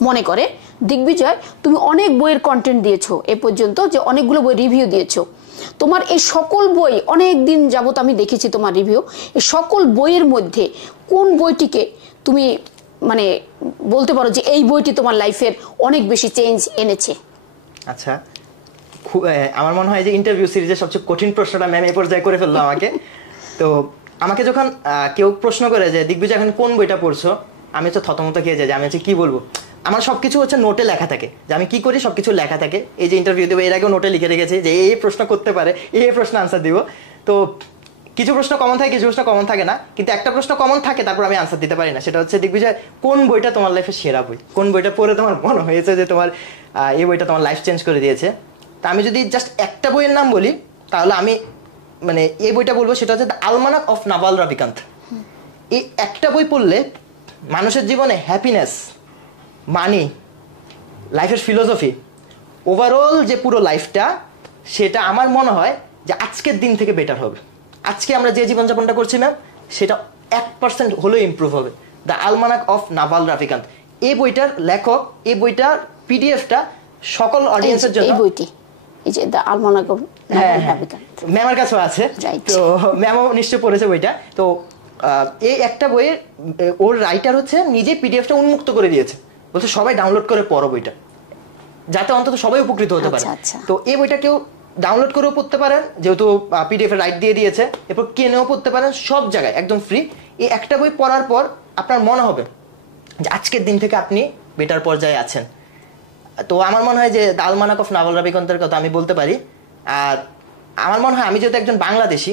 মনে করে। দিগ্বিজয়, তুমি অনেক বইয়ের কন্টেন্ট দিয়েছো এ পর্যন্ত, যে অনেকগুলো বই রিভিউ দিয়েছো। তোমার এই সকল বই, অনেক দিন যাবত আমি দেখেছি তোমার রিভিউ, এই সকল বইয়ের মধ্যে কোন বইটিকে তুমি মানে বলতে পারো যে এই বইটি তোমার লাইফের অনেক বেশি চেঞ্জ এনেছে? আচ্ছা, আমার মনে হয় যে ইন্টারভিউ সিরিজের সবচেয়ে কঠিন প্রশ্নটা ম্যাম এই পর্যায়ে করে ফেললো আমাকে। তো আমাকে যখন কেউ প্রশ্ন করে যে দিগ্বিজয় এখন কোন বইটা পড়ছো, আমি হচ্ছে থতমত খেয়ে যাই যে আমি হচ্ছে কি বলবো। আমার সবকিছু হচ্ছে নোটে লেখা থাকে, যে আমি কি করি সবকিছু লেখা থাকে। এই যে ইন্টারভিউ দেবো এর আগেও নোটে লিখে রেখেছি যে এই প্রশ্ন করতে পারে, এই প্রশ্ন আনসার দিব। তো কিছু প্রশ্ন কমন থাকে, কিছু প্রশ্ন কমন থাকে না, কিন্তু একটা প্রশ্ন কমন থাকে, তারপর আমি আনসার দিতে পারি না। সেটা হচ্ছে দিগ্বিজয়, কোন বইটা তোমার লাইফে সেরা বই, কোন বইটা পড়ে তোমার মনে হয়েছে যে তোমার এই বইটা তোমার লাইফ চেঞ্জ করে দিয়েছে। তা আমি যদি জাস্ট একটা বইয়ের নাম বলি, তাহলে আমি মানে এই বইটা বলবো, সেটা হচ্ছে দ্য আলমানাক অফ নাভাল রাভিকান্ত। এই একটা বই পড়লে মানুষের জীবনে হ্যাপিনেস, মানি, লাইফের ফিলোসফি, ওভারঅল যে পুরো লাইফটা, সেটা আমার মনে হয় যে আজকের দিন থেকে বেটার হবে। আজকে আমরা যে জীবনযাপনটা করছি ম্যাম, সেটা 1% হলেও ইমপ্রুভ হবে। দ্য আলমানাক অফ নাভাল রাভিকান্ত, এই বইটার লেখক, এই বইটার পিডিএফটা সকল অডিয়েন্সের জন্য। এই বইটি, এই যে দ্য আলমানাক অফ নাভাল রাভিকান্ত, ম্যামের কাছেও আছে, তো ম্যামও নিশ্চয় পড়েছে বইটা। তো এই একটা বইয়ের ওর রাইটার হচ্ছে নিজে পিডিএফটা উন্মুক্ত করে দিয়েছে, বলছে সবাই ডাউনলোড করে পড়ো বইটা, যাতে অন্তত সবাই উপকৃত হতে পারে। তো এই বইটা কেউ ডাউনলোড করেও পড়তে পারেন, যেহেতু পিডিএফ রাইট দিয়ে দিয়েছে, এরপর কিনেও পড়তে পারেন, সব জায়গায় একদম ফ্রি। এই একটা বই পড়ার পর আপনার মনে হবে যে আজকের দিন থেকে আপনি বেটার পর্যায়ে আছেন। তো আমার মনে হয় যে দ্য আলমানাক অফ নাভাল রাভিকান্তের কথা আমি বলতে পারি। আর আমার মনে হয় আমি যেহেতু একজন বাংলাদেশি,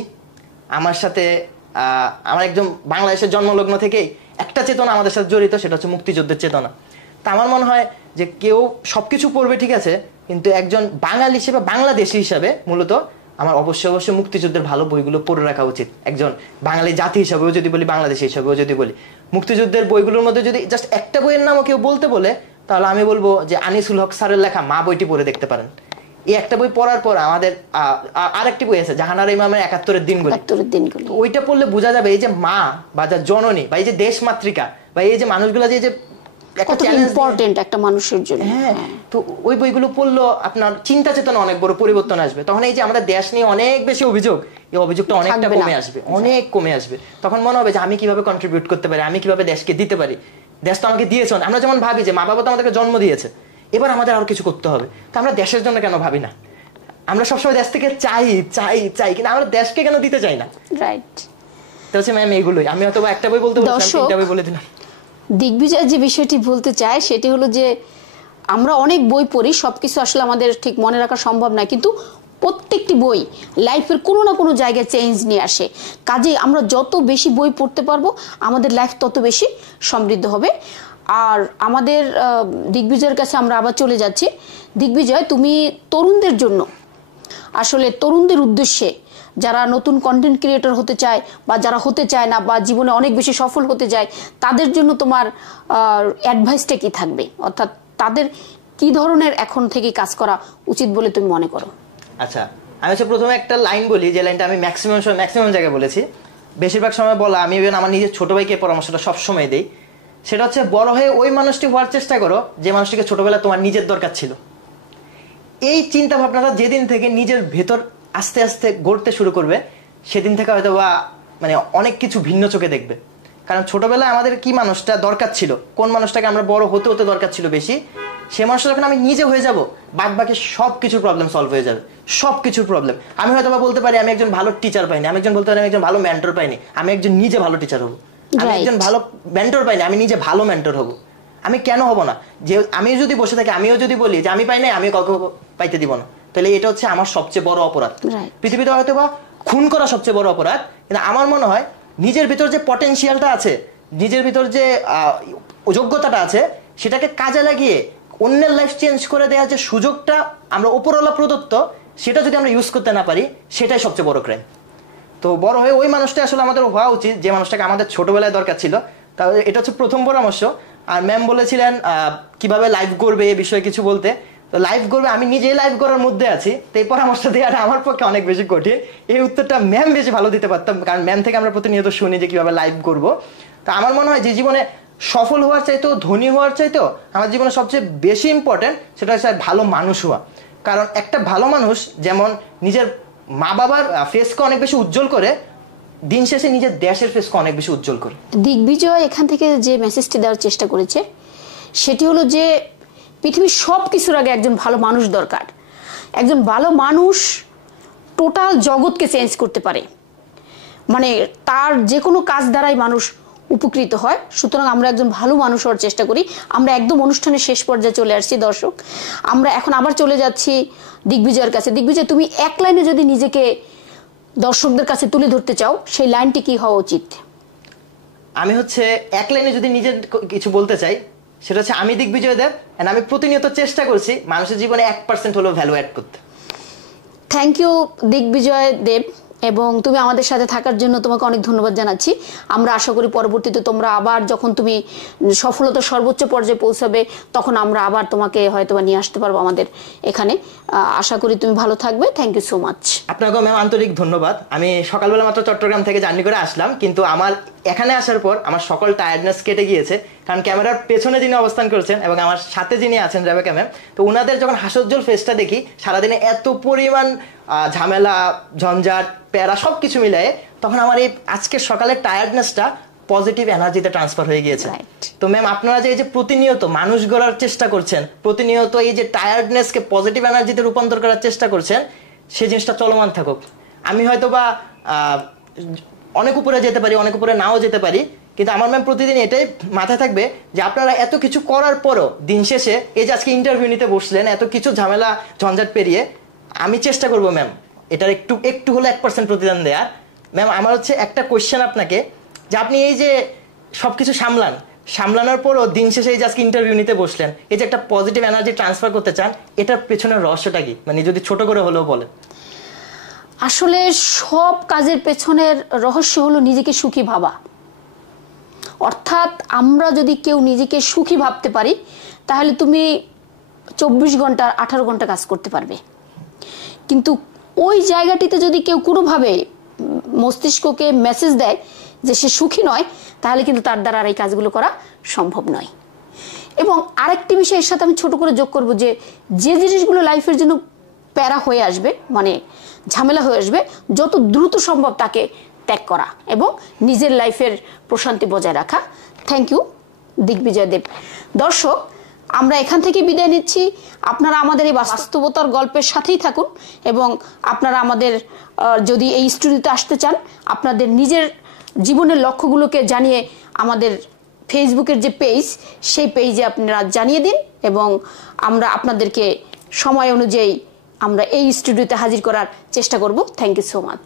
আমার সাথে আমার একজন বাংলাদেশের জন্মলগ্ন থেকেই একটা চেতনা আমাদের সাথে জড়িত, সেটা হচ্ছে মুক্তিযুদ্ধের চেতনা। তা আমার মনে হয় যে কেউ সবকিছু পড়বে ঠিক আছে, কিন্তু একজন বাঙালি হিসেবে, বাংলাদেশি হিসাবে মূলত আমার অবশ্যই মুক্তিযুদ্ধের ভালো বইগুলো পড়ে রাখা উচিত। একজন বাঙালি জাতি হিসাবেও যদি বলি, বাংলাদেশি হিসাবেও যদি বলি, মুক্তিযুদ্ধের বইগুলোর মধ্যে যদি জাস্ট একটা বইয়ের নামও কেউ বলতে বলে, তাহলে আমি বলবো যে আনিসুল হক স্যারের লেখা মা বইটি পড়ে দেখতে পারেন। এই একটা বই পড়ার পর আমাদের আরেকটি বই আছে জাহানারা ইমামের ৭১-এর দিনগুলি। ওইটা পড়লে বোঝা যাবে এই যে মা বা যা জননী বা এই যে দেশ মাতৃকা বা এই যে মানুষগুলা যে একটা কত চ্যালেঞ্জ ইম্পর্টেন্ট একটা মানুষের জন্য। হ্যাঁ, তো ওই বইগুলো পড়লো আপনার চিন্তা চেতনা অনেক বড় পরিবর্তন আসবে। তখন এই যে আমাদের দেশ নিয়ে অনেক বেশি অভিযোগ, এই অভিযোগটা অনেকটা কমে আসবে, অনেক কমে আসবে। তখন মনে হবে যে আমি কিভাবে কন্ট্রিবিউট করতে পারি, আমি কিভাবে দেশকে দিতে পারি, দেশ তো আমাকে দিয়েছে। আমরা যেমন ভাবি যে মা বাবা তো আমাদেরকে জন্ম দিয়েছে, এবার আমাদের আরো কিছু করতে হবে, তো আমরা দেশের জন্য কেন ভাবি না? আমরা সবসময় দেশ থেকে চাই চাই চাই, কিন্তু আমরা দেশকে কেন দিতে চাই না? রাইট। তো হচ্ছে ম্যাম এইগুলোই। আমি হয়তো একটা বই বলতে বলছিলাম, তিনটা বই বলে দিলাম। দিগ্বিজয় যে বিষয়টি বলতে চায় সেটি হলো যে আমরা অনেক বই পড়ি, সবকিছু আসলে আমাদের ঠিক মনে রাখা সম্ভব নয়, কিন্তু প্রত্যেকটি বই লাইফের কোনো না কোনো জায়গায় চেঞ্জ নিয়ে আসে। কাজেই আমরা যত বেশি বই পড়তে পারবো আমাদের লাইফ তত বেশি সমৃদ্ধ হবে। আর আমাদের দিগ্বিজয়ের কাছে আমরা আবার চলে যাচ্ছি। দিগ্বিজয়, তুমি তরুণদের জন্য, আসলে তরুণদের উদ্দেশ্যে, যারা নতুন কন্টেন্ট ক্রিয়েটর হতে চায় বা যারা হতে চায় না বা জীবনে অনেক বেশি সফল হতে চায়, তাদের জন্য তোমার অ্যাডভাইসটা কি থাকবে? অর্থাৎ তাদের কি ধরনের এখন থেকে কাজ করা উচিত বলে তুমি মনে করো? আচ্ছা, আমি হচ্ছে প্রথমে একটা লাইন বলি, যে লাইনটা আমি ম্যাক্সিমাম জায়গায় বলেছি, বেশিরভাগ সময় বলা, আমি আমার নিজের ছোট ভাইকে পরামর্শটা সবসময় দিই। সেটা হচ্ছে, বড় হয়ে ওই মানুষটি হওয়ার চেষ্টা করো যে মানুষটিকে ছোটবেলায় তোমার নিজের দরকার ছিল। এই চিন্তা ভাবনাটা যেদিন থেকে নিজের ভেতর আস্তে আস্তে গড়তে শুরু করবে, সেদিন থেকে হয়তো বা মানে অনেক কিছু ভিন্ন চোখে দেখবে। কারণ ছোটবেলায় আমাদের কি মানুষটা দরকার ছিল, কোন মানুষটাকে আমরা বড় হতে হতে দরকার ছিল বেশি, সে মানুষটা যখন আমি নিজে হয়ে যাব, বাদ বাকি সব কিছুর প্রবলেম সলভ হয়ে যাবে। সব কিছুর প্রবলেম আমি হয়তো বা বলতে পারি আমি একজন ভালো টিচার পাইনি, আমি একজন বলতে পারি আমি একজন ভালো মেন্টর পাইনি, আমি একজন নিজে ভালো টিচার হবো। আমি একজন ভালো মেন্টর পাইনি, আমি নিজে ভালো মেন্টর হবো। আমি কেন হব না? যে আমি যদি বসে থাকি, আমিও যদি বলি যে আমি পাই নাই, আমি কাউকে পাইতে দিব না, তাহলে এটা হচ্ছে আমার সবচেয়ে বড় অপরাধ। পৃথিবীতে হয়তো বা খুন করা সবচেয়ে বড় অপরাধ, কিন্তু আমার মনে হয় নিজের ভিতর যে পটেনশিয়ালটা আছে, নিজের ভিতর যে যোগ্যতাটা আছে, সেটাকে কাজে লাগিয়ে অন্যের লাইফ চেঞ্জ করে দেওয়ার যে সুযোগটা আমরা উপরওয়ালা প্রদত্ত, সেটা যদি আমরা ইউজ করতে না পারি, সেটাই সবচেয়ে বড় ক্রাইম। তো বড় হয়ে ওই মানুষটা আসলে আমাদের হওয়া উচিত যে মানুষটাকে আমাদের ছোটবেলায় দরকার ছিল। তাহলে এটা হচ্ছে প্রথম পরামর্শ। আর ম্যাম বলেছিলেন কিভাবে লাইভ করবে এই বিষয়ে কিছু বলতে। তো লাইভ করবে, আমি নিজেই লাইভ করার মধ্যে আছি, তো এই পরামর্শ দেওয়াটা আমার পক্ষে অনেক বেশি কঠিন। এই উত্তরটা ম্যাম বেশি ভালো দিতে পারতাম, কারণ ম্যাম থেকে আমরা প্রতিনিয়ত শুনি যে কিভাবে লাইভ করব। তো আমার মনে হয় যে জীবনে সফল হওয়ার চাইতেও, ধনী হওয়ার চাইতেও আমার জীবনে সবচেয়ে বেশি ইম্পর্টেন্ট সেটা হচ্ছে ভালো মানুষ হওয়া। কারণ একটা ভালো মানুষ যেমন নিজের মা বাবার ফেসকে অনেক বেশি উজ্জ্বল করে, দিন শেষে নিজের দেশের ফেসকে অনেক বেশি উজ্জ্বল করে। দিগ্বিজয় এখান থেকে যে মেসেজটি দেওয়ার চেষ্টা করেছে সেটি হলো যে পৃথিবীর সব কিছুর আগে একজন ভালো মানুষ দরকার। একজন ভালো মানুষ টোটাল জগৎকে চেঞ্জ করতে পারে, মানে তার যে কোনো কাজ দ্বারাই মানুষ উপকৃত হয়। সুতরাং আমরা একজন ভালো মানুষ হওয়ার চেষ্টা করি। আমরা একদম অনুষ্ঠানের শেষ পর্যায়ে চলে আসছি দর্শক, আমরা এখন আবার চলে যাচ্ছি দিগ্বিজয়ের কাছে। দিগ্বিজয়, তুমি এক লাইনে যদি নিজেকে দর্শকদের কাছে তুলে ধরতে চাও, সেই লাইনটি কি হওয়া উচিত? আমি হচ্ছে এক লাইনে যদি নিজের কিছু বলতে চাই, সেটা হচ্ছে আমি দিগ্বিজয় দেব, এন্ড আমি প্রতিনিয়ত চেষ্টা করছি মানুষের জীবনে 1% হলেও ভ্যালু অ্যাড করতে। থ্যাংক ইউ দিগ্বিজয় দেব, এবং তুমি আমাদের সাথে থাকার জন্য তোমাকে অনেক ধন্যবাদ জানাচ্ছি। আমরা আশা করি পরবর্তীতে তোমরা আবার যখন তুমি সফলতার সর্বোচ্চ পর্যায়ে পৌঁছাবে, তখন আমরা আবার তোমাকে হয়তো নিয়ে আসতে পারবো আমাদের এখানে। আশা করি তুমি ভালো থাকবে। Thank you so much. আপনাকেও ম্যাম আন্তরিক ধন্যবাদ। আমি সকালবেলা মাত্র চট্টগ্রাম থেকে জার্নি করে আসলাম, কিন্তু আমার এখানে আসার পর আমার সকল টায়ার্ডনেস কেটে গিয়েছে। কারণ ক্যামেরার পেছনে যিনি অবস্থান করছেন এবং আমার সাথে যিনি আছেন রেবেকা ম্যাম, তো ওনাদের যখন হাস্যোজ্জ্বল ফেসটা দেখি, সারাদিনে এত পরিমাণ ঝামেলা, ঝঞ্ঝাট, প্যারা সব কিছু মিলায়ে, তখন আমার এই আজকের সকালের টায়ার্ডনেসটা পজিটিভ এনার্জিতে ট্রান্সফার হয়ে গিয়েছে। তো ম্যাম, আপনারা যে এই যে প্রতিনিয়ত মানুষ গড়ার চেষ্টা করছেন, প্রতিনিয়ত এই যে টায়ার্ডনেসকে পজিটিভ এনার্জিতে রূপান্তর করার চেষ্টা করছেন, সেই জিনিসটা চলমান থাকুক। আমি হয়তো বা অনেক উপরে যেতে পারি, অনেক উপরে নাও যেতে পারি, কিন্তু আমার ম্যাম প্রতিদিন এটাই মাথায় থাকবে যে আপনারা এত কিছু করার পরও দিন শেষে এই যে আজকে ইন্টারভিউ নিতে বসলেন, এত কিছু ঝামেলা ঝঞ্ঝাট পেরিয়ে, আমি চেষ্টা করবো ম্যাম এটার একটু হলে 1% প্রতিদান দেওয়ার। ম্যাম, আমার হচ্ছে একটা কোয়েশ্চেন আপনাকে, যে আপনি এই যে সবকিছু সামলানোর পরও দিন শেষে এই যে আজকে ইন্টারভিউ নিতে বসলেন, এই যে একটা পজিটিভ এনার্জি ট্রান্সফার করতে চান, এটার পেছনের রহস্যটা কি? মানে যদি ছোট করে হলেও বলেন। আসলে সব কাজের পেছনের রহস্য হলো নিজেকে সুখী ভাবা। অর্থাৎ আমরা যদি কেউ নিজেকে সুখী ভাবতে পারি, তাহলে তুমি 24 ঘন্টা 18 ঘন্টা কাজ করতে পারবে। কিন্তু ওই জায়গাটিতে যদি কেউ কোনোভাবে মস্তিষ্ককে মেসেজ দেয় যে সে সুখী নয়, তাহলে কিন্তু তার দ্বারা আর এই কাজগুলো করা সম্ভব নয়। এবং আরেকটি বিষয় এর সাথে আমি ছোট করে যোগ করব যে যে জিনিসগুলো লাইফের জন্য প্যারা হয়ে আসবে, মানে ঝামেলা হয়ে আসবে, যত দ্রুত সম্ভব তাকে ত্যাগ করা এবং নিজের লাইফের প্রশান্তি বজায় রাখা। থ্যাংক ইউ দিগ্বিজয় দেব। দর্শক, আমরা এখান থেকে বিদায় নিচ্ছি। আপনারা আমাদের এই বাস্তবতার গল্পের সাথেই থাকুন এবং আপনারা আমাদের যদি এই স্টুডিওতে আসতে চান, আপনাদের নিজের জীবনের লক্ষ্যগুলোকে জানিয়ে আমাদের ফেসবুকের যে পেজ, সেই পেজে আপনারা জানিয়ে দিন এবং আমরা আপনাদেরকে সময় অনুযায়ী আমরা এই স্টুডিওতে হাজির করার চেষ্টা করব। Thank you so much.